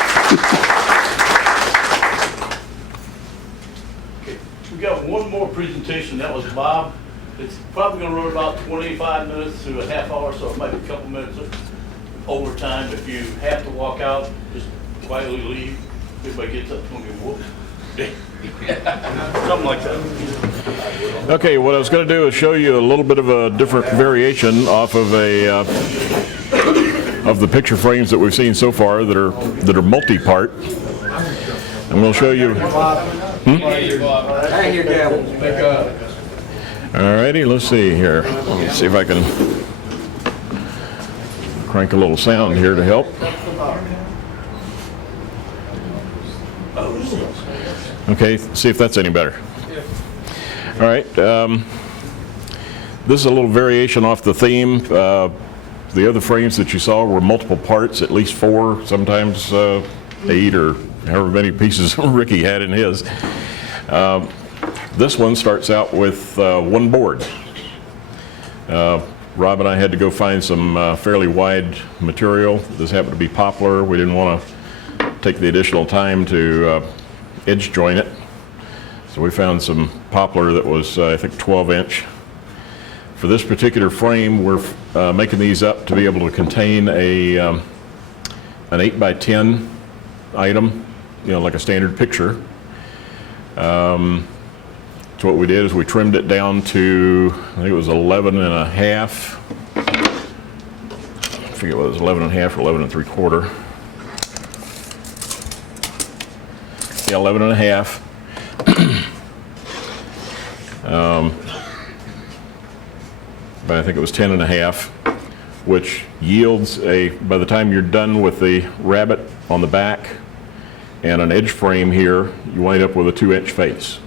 We got one more presentation, that was Bob. It's probably gonna run about 25 minutes to a half hour, so it might be a couple minutes of overtime. If you have to walk out, just quietly leave. Everybody gets up, it's gonna get whooped. Something like that. Okay, what I was going to do is show you a little bit of a different variation off of of the picture frames that we've seen so far that are multi-part. And we'll show you. Hang your gavel. Alrighty, let's see here. Let me see if I can crank a little sound here to help. Okay, see if that's any better. All right, this is a little variation off the theme. The other frames that you saw were multiple parts, at least 4, sometimes 8, or however many pieces Ricky had in his. This one starts out with one board. Rob and I had to go find some fairly wide material. This happened to be poplar. We didn't want to take the additional time to edge joint it. So we found some poplar that was, I think, 12-inch. For this particular frame, we're making these up to be able to contain an 8x10 item, you know, like a standard picture. So what we did is we trimmed it down to, I think it was 11 and a half. I forget whether it was 11 and a half or 11 and 3/4. Yeah, 11 and a half. But I think it was 10 and a half, which yields by the time you're done with the rabbit on the back and an edge frame here, you wind up with a 2-inch face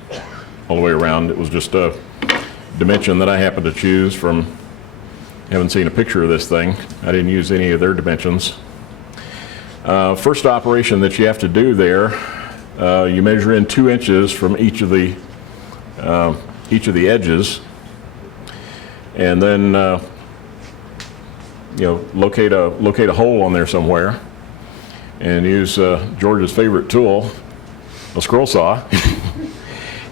all the way around. It was just a dimension that I happened to choose from having seen a picture of this thing. I didn't use any of their dimensions. First operation that you have to do there, you measure in 2 inches from each of the edges, and then you know, locate a hole on there somewhere, and use George's favorite tool, a scroll saw,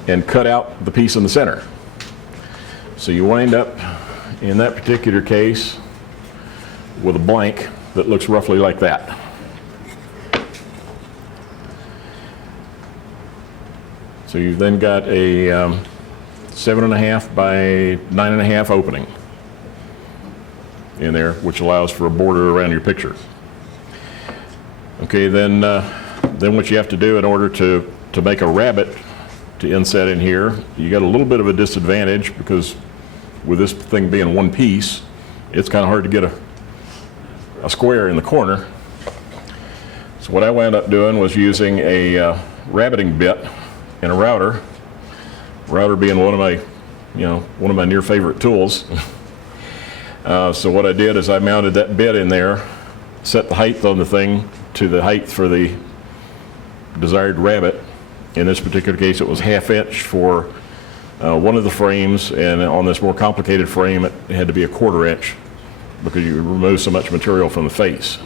and cut out the piece in the center. So you wind up, in that particular case, with a blank that looks roughly like that. So you've then got a 7.5 by 9.5 opening in there, which allows for a border around your picture. Okay, then what you have to do in order to make a rabbit to inset in here, you got a little bit of a disadvantage because with this thing being one piece, it's kind of hard to get a square in the corner. So what I wound up doing was using a rabbeting bit and a router being one of my near favorite tools. So what I did is I mounted that bit in there, set the height on the thing to the height for the desired rabbit. In this particular case, it was 1/2 inch for one of the frames, and on this more complicated frame, it had to be 1/4 inch because you remove so much material from the face.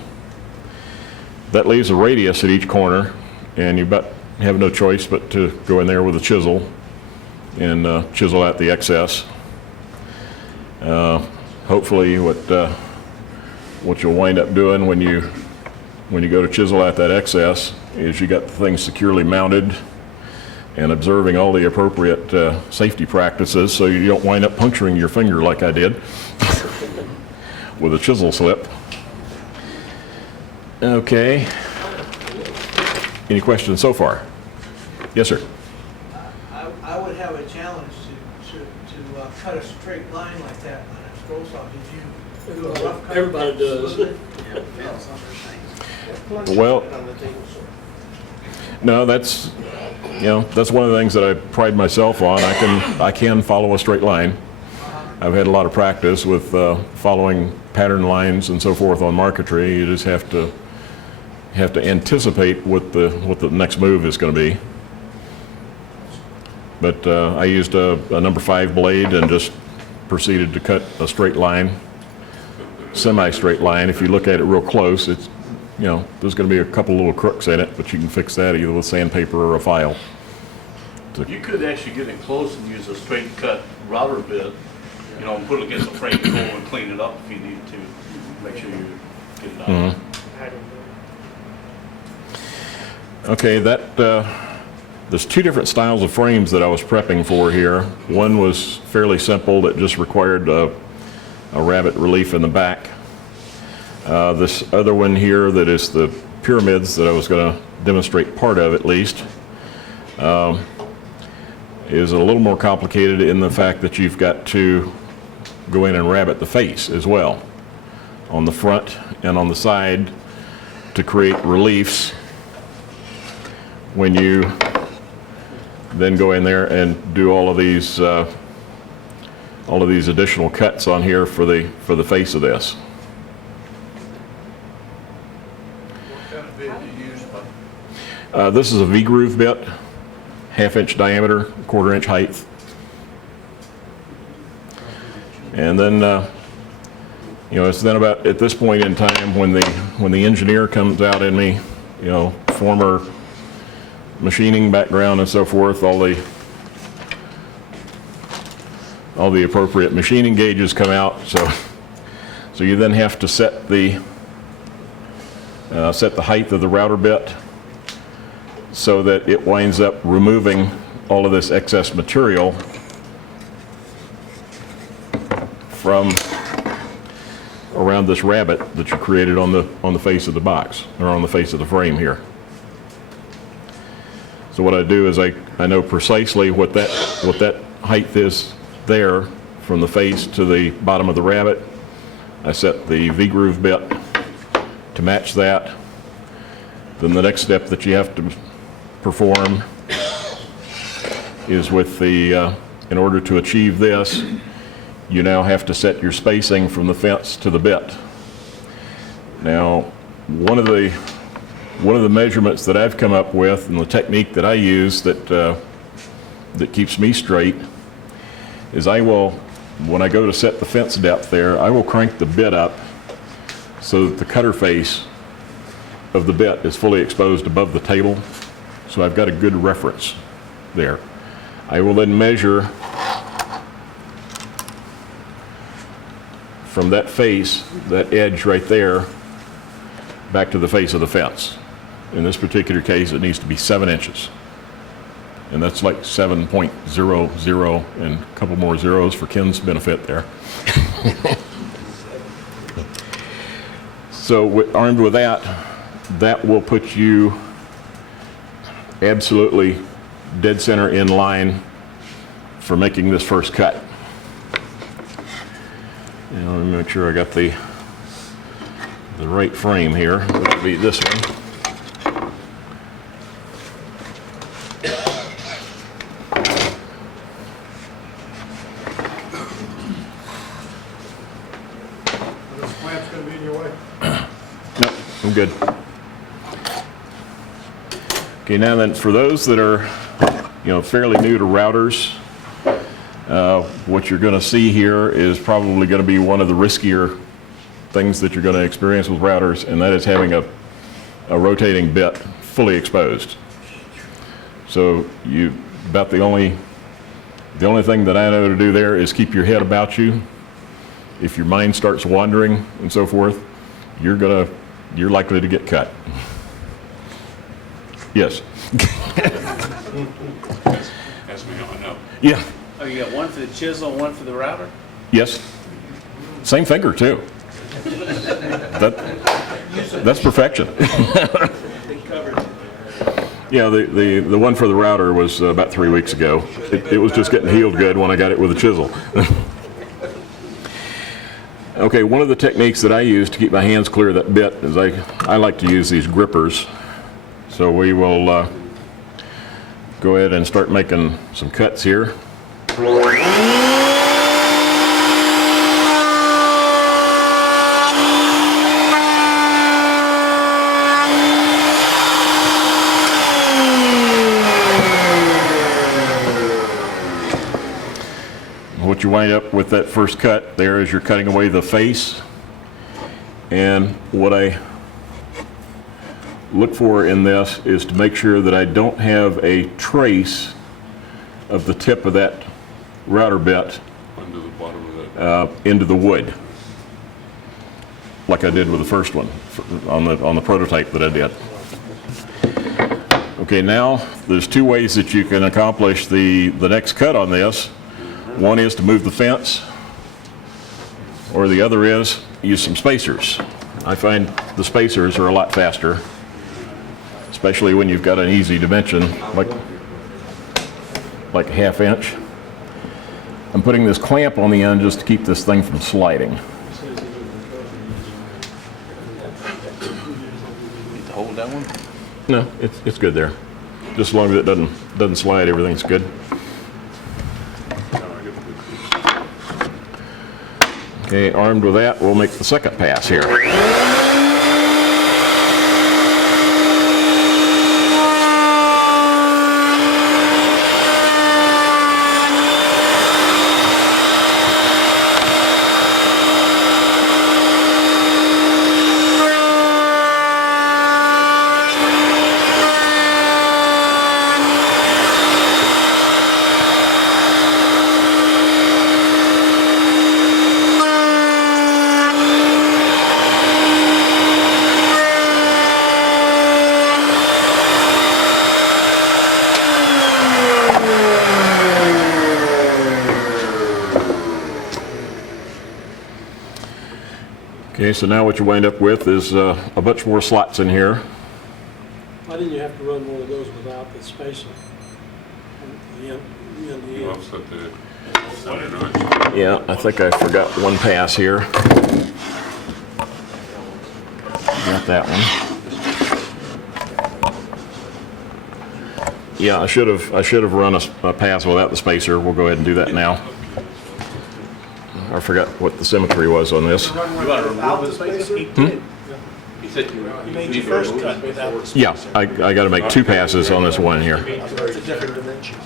That leaves a radius at each corner, and you have no choice but to go in there with a chisel and chisel out the excess. Hopefully what you'll wind up doing when you go to chisel out that excess is you got the thing securely mounted and observing all the appropriate safety practices so you don't wind up puncturing your finger like I did with a chisel slip. Okay. Any questions so far? Yes, sir. I would have a challenge to cut a straight line like that on a scroll saw. Did you do a rough cut? Everybody does. Well, no, that's one of the things that I pride myself on. I can follow a straight line. I've had a lot of practice with following pattern lines and so forth on marquetry. You just have to anticipate what the next move is going to be. But I used a number 5 blade and just proceeded to cut a straight line, semi-straight line. If you look at it real close, it's, there's going to be a couple little crooks in it, but you can fix that either with sandpaper or a file. You could actually get it close and use a straight cut router bit you know, put it against the frame door and clean it up if you need to. Make sure you get it out. Okay, there's two different styles of frames that I was prepping for here. One was fairly simple that just required a rabbet relief in the back. This other one here that is the pyramids that I was going to demonstrate part of at least is a little more complicated in the fact that you've got to go in and rabbet the face as well on the front and on the side to create reliefs when you then go in there and do all of these additional cuts on here for the face of this. What kind of bit do you use, This is a V-groove bit, 1/2 inch diameter, 1/4 inch height. And then, you know, it's then about at this point in time when the engineer comes out in me, you know, former machining background and so forth, all the appropriate machining gauges come out. So you then have to set the height of the router bit so that it winds up removing all of this excess material from around this rabbet that you created on the face of the box, or on the face of the frame here. So what I do is I know precisely what that height is there from the face to the bottom of the rabbet. I set the V-groove bit to match that. Then the next step that you have to perform is with in order to achieve this, you now have to set your spacing from the fence to the bit. Now, one of the measurements that I've come up with and the technique that I use that keeps me straight is when I go to set the fence depth there, I will crank the bit up so that the cutter face of the bit is fully exposed above the table. So I've got a good reference there. I will then measure from that face, that edge right there, back to the face of the fence. In this particular case, it needs to be 7 inches. And that's like 7.00 and a couple more zeros for Ken's benefit there. So armed with that, that will put you absolutely dead center in line for making this first cut. Now, let me make sure I got the right frame here, which would be this one. This plant's gonna be in your way. Nope, I'm good. Okay, now then, for those that are, you know, fairly new to routers, what you're going to see here is probably going to be one of the riskier things that you're going to experience with routers, and that is having a rotating bit fully exposed. So about the only thing that I know to do there is keep your head about you. If your mind starts wandering and so forth, you're likely to get cut. Yes. As we all know. Yeah. Oh, you got one for the chisel and one for the router? Yes. Same finger too. That's perfection. Yeah, the one for the router was about 3 weeks ago. It was just getting healed good when I got it with a chisel. Okay, one of the techniques that I use to keep my hands clear of that bit is I like to use these grippers. So we will go ahead and start making some cuts here. What you wind up with that first cut there is you're cutting away the face, and what I look for in this is to make sure that I don't have a trace of the tip of that router bit Under the bottom of that. into the wood, like I did with the first one on the prototype that I did. Okay, now there's two ways that you can accomplish the next cut on this. One is to move the fence, or the other is use some spacers. I find the spacers are a lot faster, especially when you've got an easy dimension like a half inch. I'm putting this clamp on the end just to keep this thing from sliding. Need to hold that one? No, it's good there. Just as long as it doesn't slide, everything's good. Okay, armed with that, we'll make the second pass here. Okay, so now what you wind up with is a bunch more slots in here. Why didn't you have to run one of those without the spacer? You offset the 1 inch. Yeah, I think I forgot one pass here. Got that one. Yeah, I should have run a pass without the spacer. We'll go ahead and do that now. I forgot what the symmetry was on this. You want to remove the spacer? He said you made your first cut without the spacer. Yeah, I got to make two passes on this one here. It's a different dimension.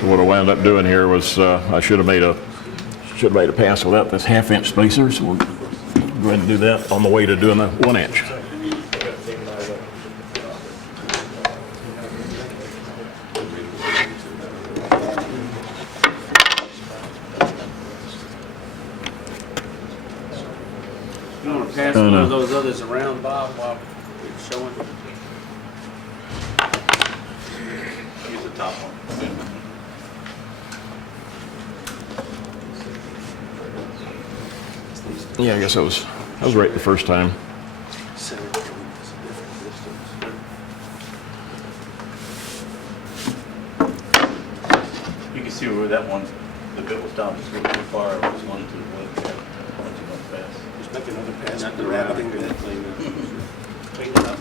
So what I wound up doing here was I should have made a pass without this half-inch spacer. So we'll go ahead and do that on the way to doing the 1 inch. You want to pass one of those others around, Bob, while it's showing? use the top one. Yeah, I guess I was right the first time. You can see where that one, the bit was down just a little too far. It was going to the wood. Going too much fast. Just make another pass. Not at the the Rabbeting, Rabbeting. that thing. Clean it up.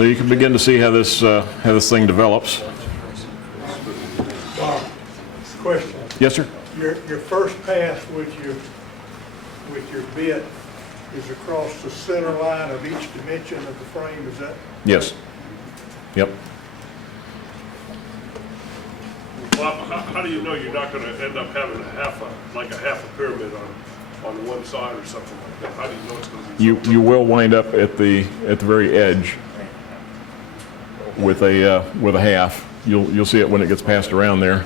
So you can begin to see how this thing develops. Bob, question. Yes, sir. Your first pass with your bit is across the center line of each dimension of the frame, is that? Yes. Yep. Bob, how do you know you're not going to end up having a half a pyramid on one side or something like that? How do you know it's going to be? You will wind up at the very edge with a half. You'll see it when it gets passed around there.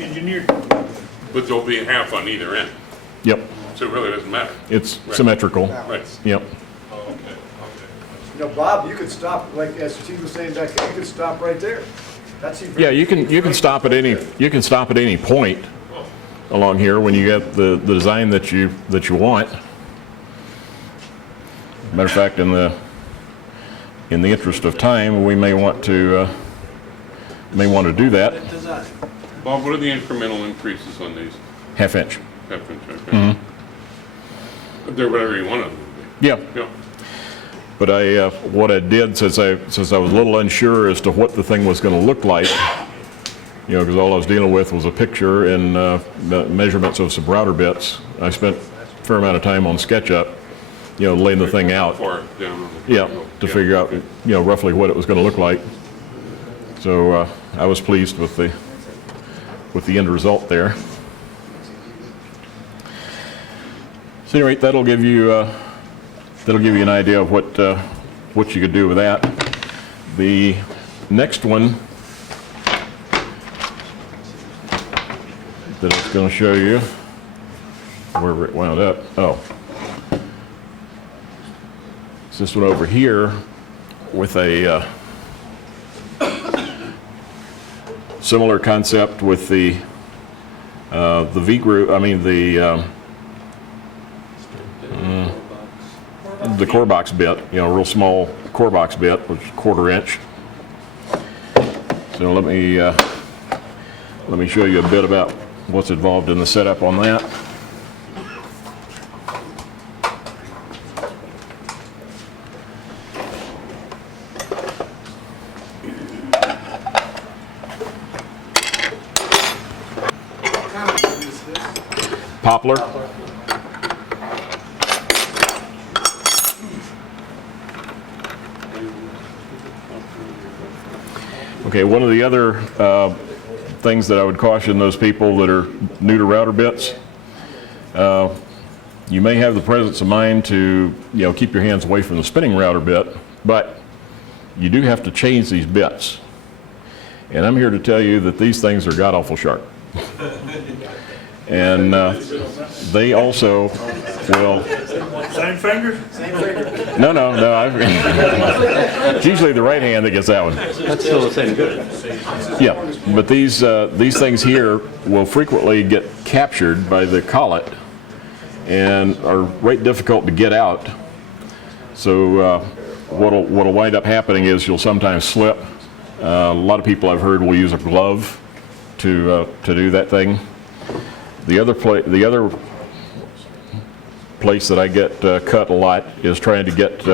Engineer. But there'll be a half on either end, Yep. so it really doesn't matter. It's Right. symmetrical. Right. Yep. Oh, okay, okay. You know, Bob, you could stop, like as Steve was saying back there, you could stop right there. That's Yeah, you can stop at any point along here when you get the design that you want. Matter of fact, in in the interest of time, we may want to do that. Bob, what are the incremental increases on these? Half inch. Half inch, okay. Mm-hmm. But they're whatever you want them to be. Yeah. Yeah. But what I did, since I was a little unsure as to what the thing was going to look like, because all I was dealing with was a picture and measurements of some router bits, I spent a fair amount of time on SketchUp, laying the thing out. Far down on the To figure out, roughly what it was going to look like. So I was pleased with the end result there. So anyway, that'll give you an idea of what you could do with that. The next one that I was going to show you, where it wound up. Oh, it's this one over here with a similar concept with the V group. I mean the core box bit, real small core box bit, which is 1/4 inch. So let me show you a bit about what's involved in the setup on that. Poplar. Okay, one of the other things that I would caution those people that are new to router bits, you may have the presence of mind to keep your hands away from the spinning router bit, but you do have to change these bits. And I'm here to tell you that these things are god-awful sharp. And they also will... Same finger? No. It's usually the right hand that gets that one. That's still the same good. Yeah, but these things here will frequently get captured by the collet and are right difficult to get out. So what'll wind up happening is you'll sometimes slip. A lot of people I've heard will use a glove to do that thing. The other place that I get cut a lot is trying to get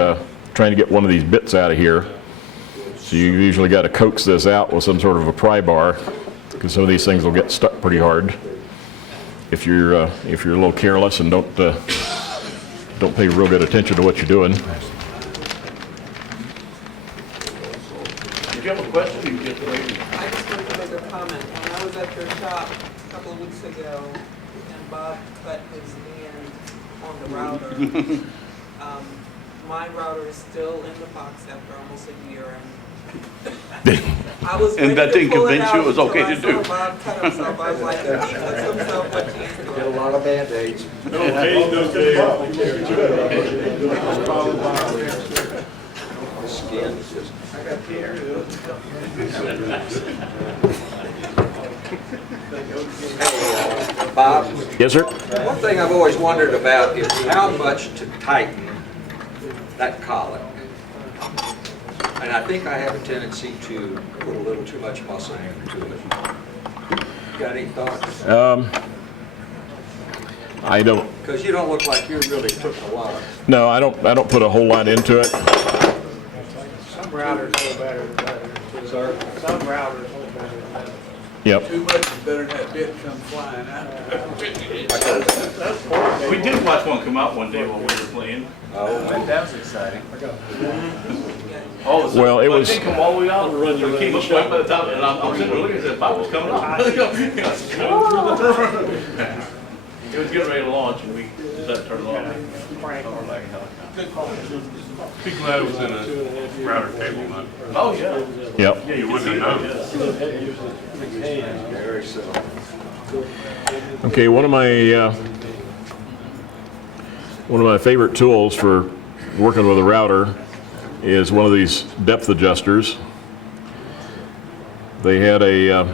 one of these bits out of here. So you usually got to coax this out with some sort of a pry bar, because some of these things will get stuck pretty hard if you're a little careless and don't pay real good attention to what you're doing. Did you have a question? You get the lady. I just wanted to make a comment. When I was at your shop a couple of weeks ago, and Bob cut his hand on the router, my router is still in the box after almost a year. I was And that didn't convince you it was okay to do. Bob cut himself. I was like, if he cuts himself, what he is doing. Get a lot of Band-Aids. Skin is just... Bob? Yes, sir? One thing I've always wondered about is how much to tighten that collet. And I think I have a tendency to put a little too much muscle into it. Got any thoughts? I don't. Because you don't look like you really took a lot. No, I don't put a whole lot into it. Some routers go better than others. Sir? Some routers go better than others. Yep. Too much is better than that bit come flying out. We did watch one come out one day while we were playing. Oh, That was exciting. All of a sudden, Well, it was- It came all the way out, it came up right by the top, and I'm sitting there looking at that, Bob was coming out. It was getting ready to launch, and we decided to turn it off. Be glad it was in a router table, not. Oh, yeah. Yep. Yeah, You wouldn't have known. very simple. Okay, one of my favorite tools for working with a router is one of these depth adjusters. They had a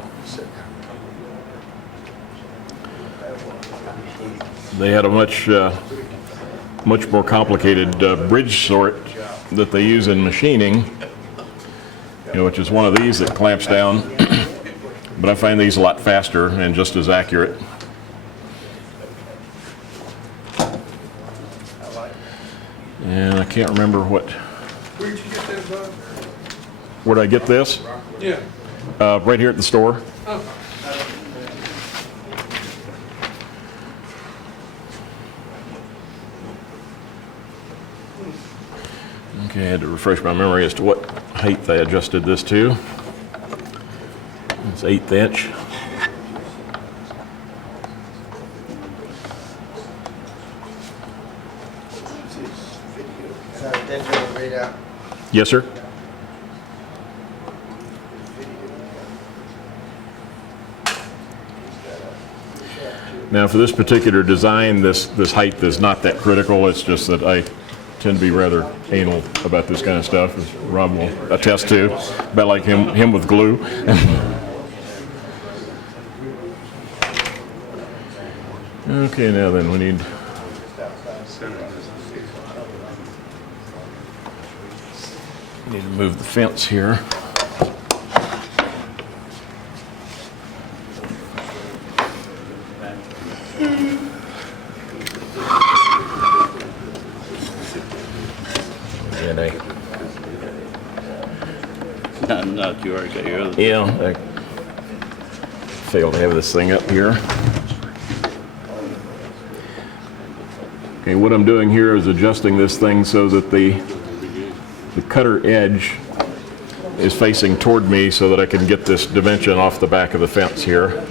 much more complicated bridge sort that they use in machining, which is one of these that clamps down, but I find these a lot faster and just as accurate. And I can't remember Where'd you get that, Bob? where'd I get this? Yeah. Right here at the store. Oh. Okay, I had to refresh my memory as to what height I adjusted this to. It's 1/8 inch. Is that a digital readout? Yes, sir. Now, for this particular design, this height is not that critical. It's just that I tend to be rather anal about this kind of stuff, as Rob will attest to, about like him with glue. Okay, now then, we need to move the fence here. No, you already got your other. Yeah, I failed to have this thing up here. Okay, what I'm doing here is adjusting this thing so that the cutter edge is facing toward me so that I can get this dimension off the back of the fence here.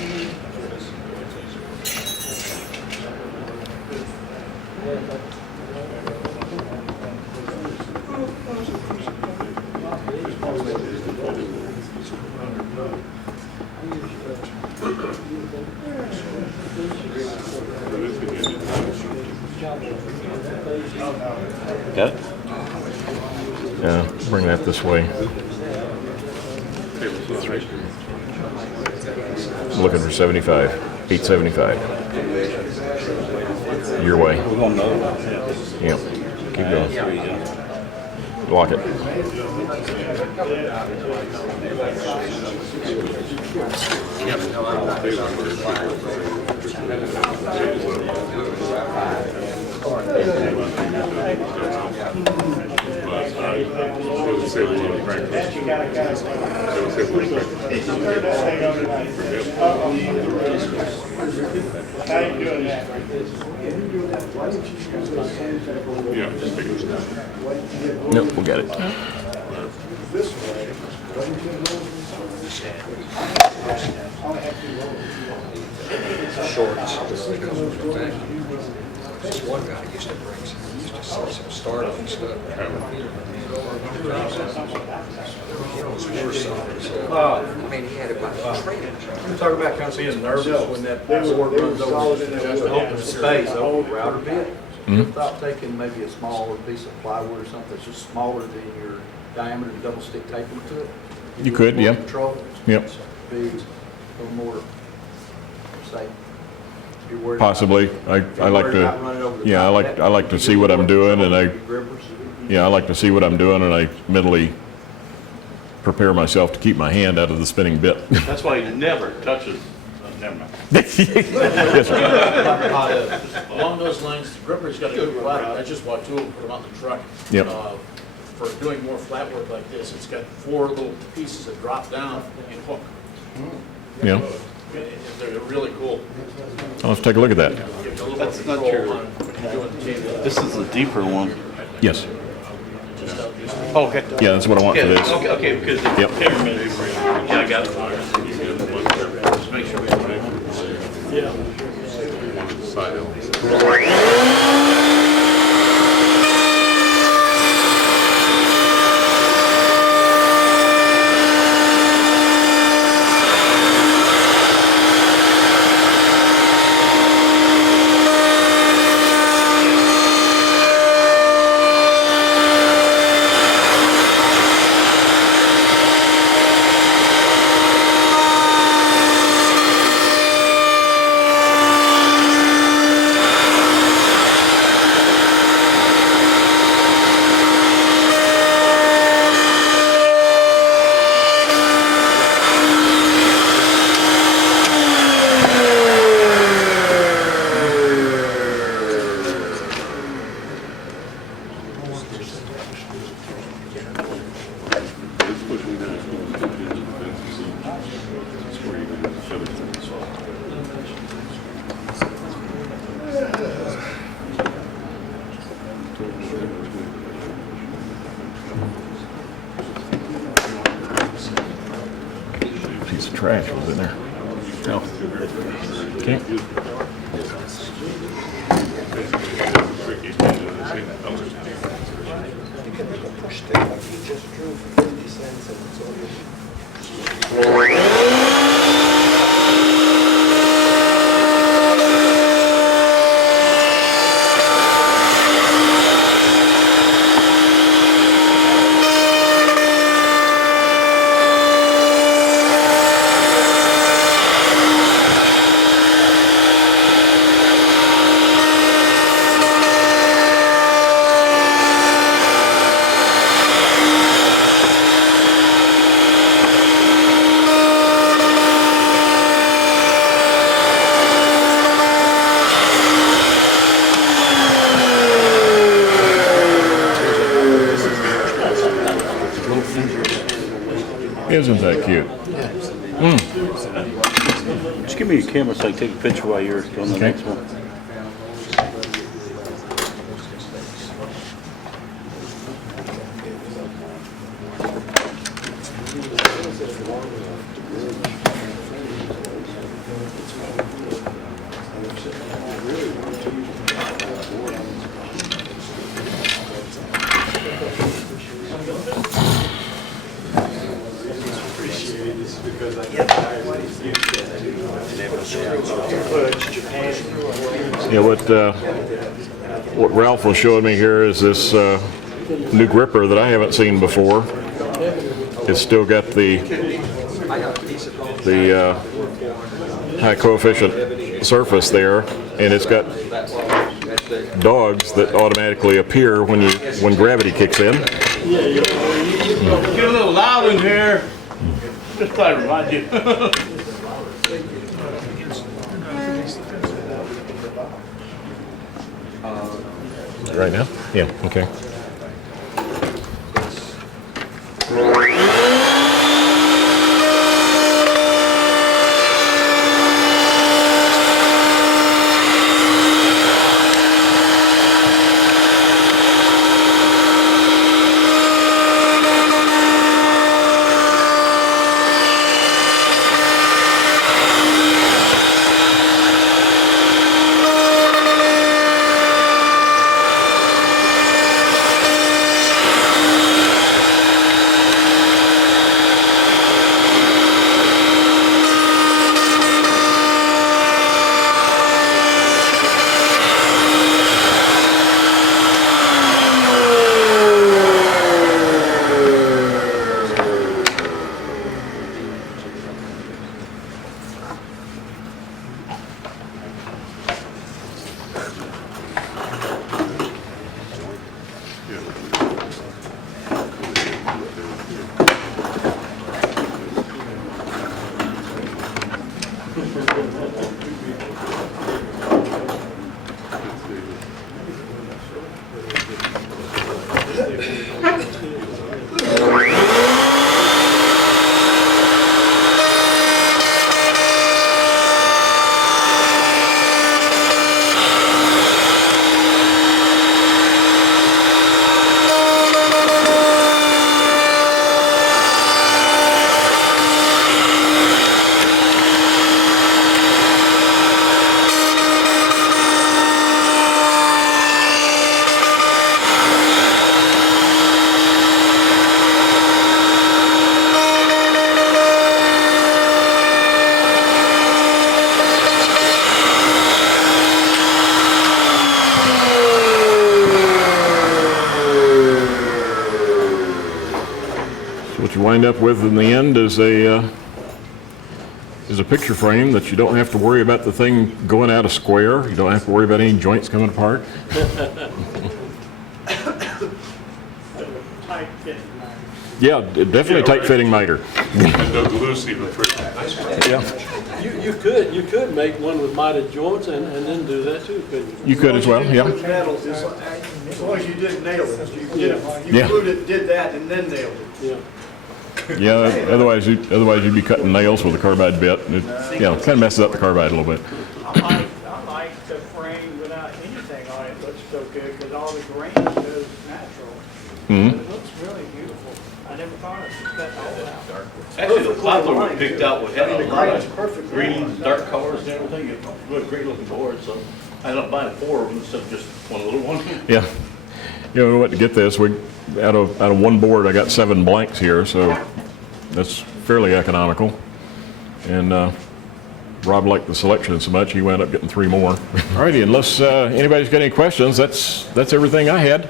Got it? Yeah, bring that this way. I'm looking for 75, 875. Your way. Yeah, keep going. Lock it. Nope, we'll get it. Shorts. This one guy used to bring some startling stuff. I mean, he had about a trailer. You talk about kind of being nervous when that board runs over open space, open router bit. You thought taking maybe a smaller piece of plywood or something that's just smaller than your diameter and double stick taping to it? You could, yeah. Control. Yep. Be a little more safe. You're worried Possibly. I like to, yeah, I like to see what I'm doing, and I like to see what I'm doing, and I mentally prepare myself to keep my hand out of the spinning bit. That's why he never touches, never mind. Yes, sir. Along those lines, the gripper's got a good flat. I just bought two of them, put them on the truck. Yep. For doing more flat work like this, it's got 4 little pieces that drop down and hook. Yeah. They're really cool. Let's take a look at that. That's not your, this is a deeper one. Yes. Oh, okay. Yeah, that's what I want for this. Okay, because the Yep. pyramid, yeah, I got it. Just make sure we have it. Yeah. Piece of trash was in there. No. Okay. You can make a push thing like you just drew for 50 cents and it's all you. Isn't that cute? Just give me your camera so I can take a picture while you're on the next one. Yeah, what Ralph was showing me here is this new gripper that I haven't seen before. It's still got the high coefficient surface there, and it's got dogs that automatically appear when gravity kicks in. Get a little loud in here. Just try to remind you. Right now? Yeah, okay. What you wind up with in the end is a picture frame that you don't have to worry about the thing going out of square. You don't have to worry about any joints coming apart. tight fit. Yeah, definitely tight fitting miter. And no loose even for. Yeah, You could make one with mitered joints and then do that too, couldn't you? you could as well, yeah. Metals, as long as you didn't nail it, you Yeah. did that and then nailed it. Yeah. Yeah, otherwise you'd be cutting nails with a carbide bit. It, you know, kind of messes up the carbide a little bit. I like the frame without anything on it. Looks so good because all the grain goes natural. Mhm. It looks really beautiful. I never thought of that all out. Actually, the poplar we picked out, we had a lot of green, dark colors and everything, it was a great looking board, so I ended up buying 4 of them instead of just one little one. Yeah. You know what, to get this, out of one board, I got 7 blanks here, so that's fairly economical. And Rob liked the selection so much, he wound up getting 3 more. All righty, unless anybody's got any questions, that's everything I had.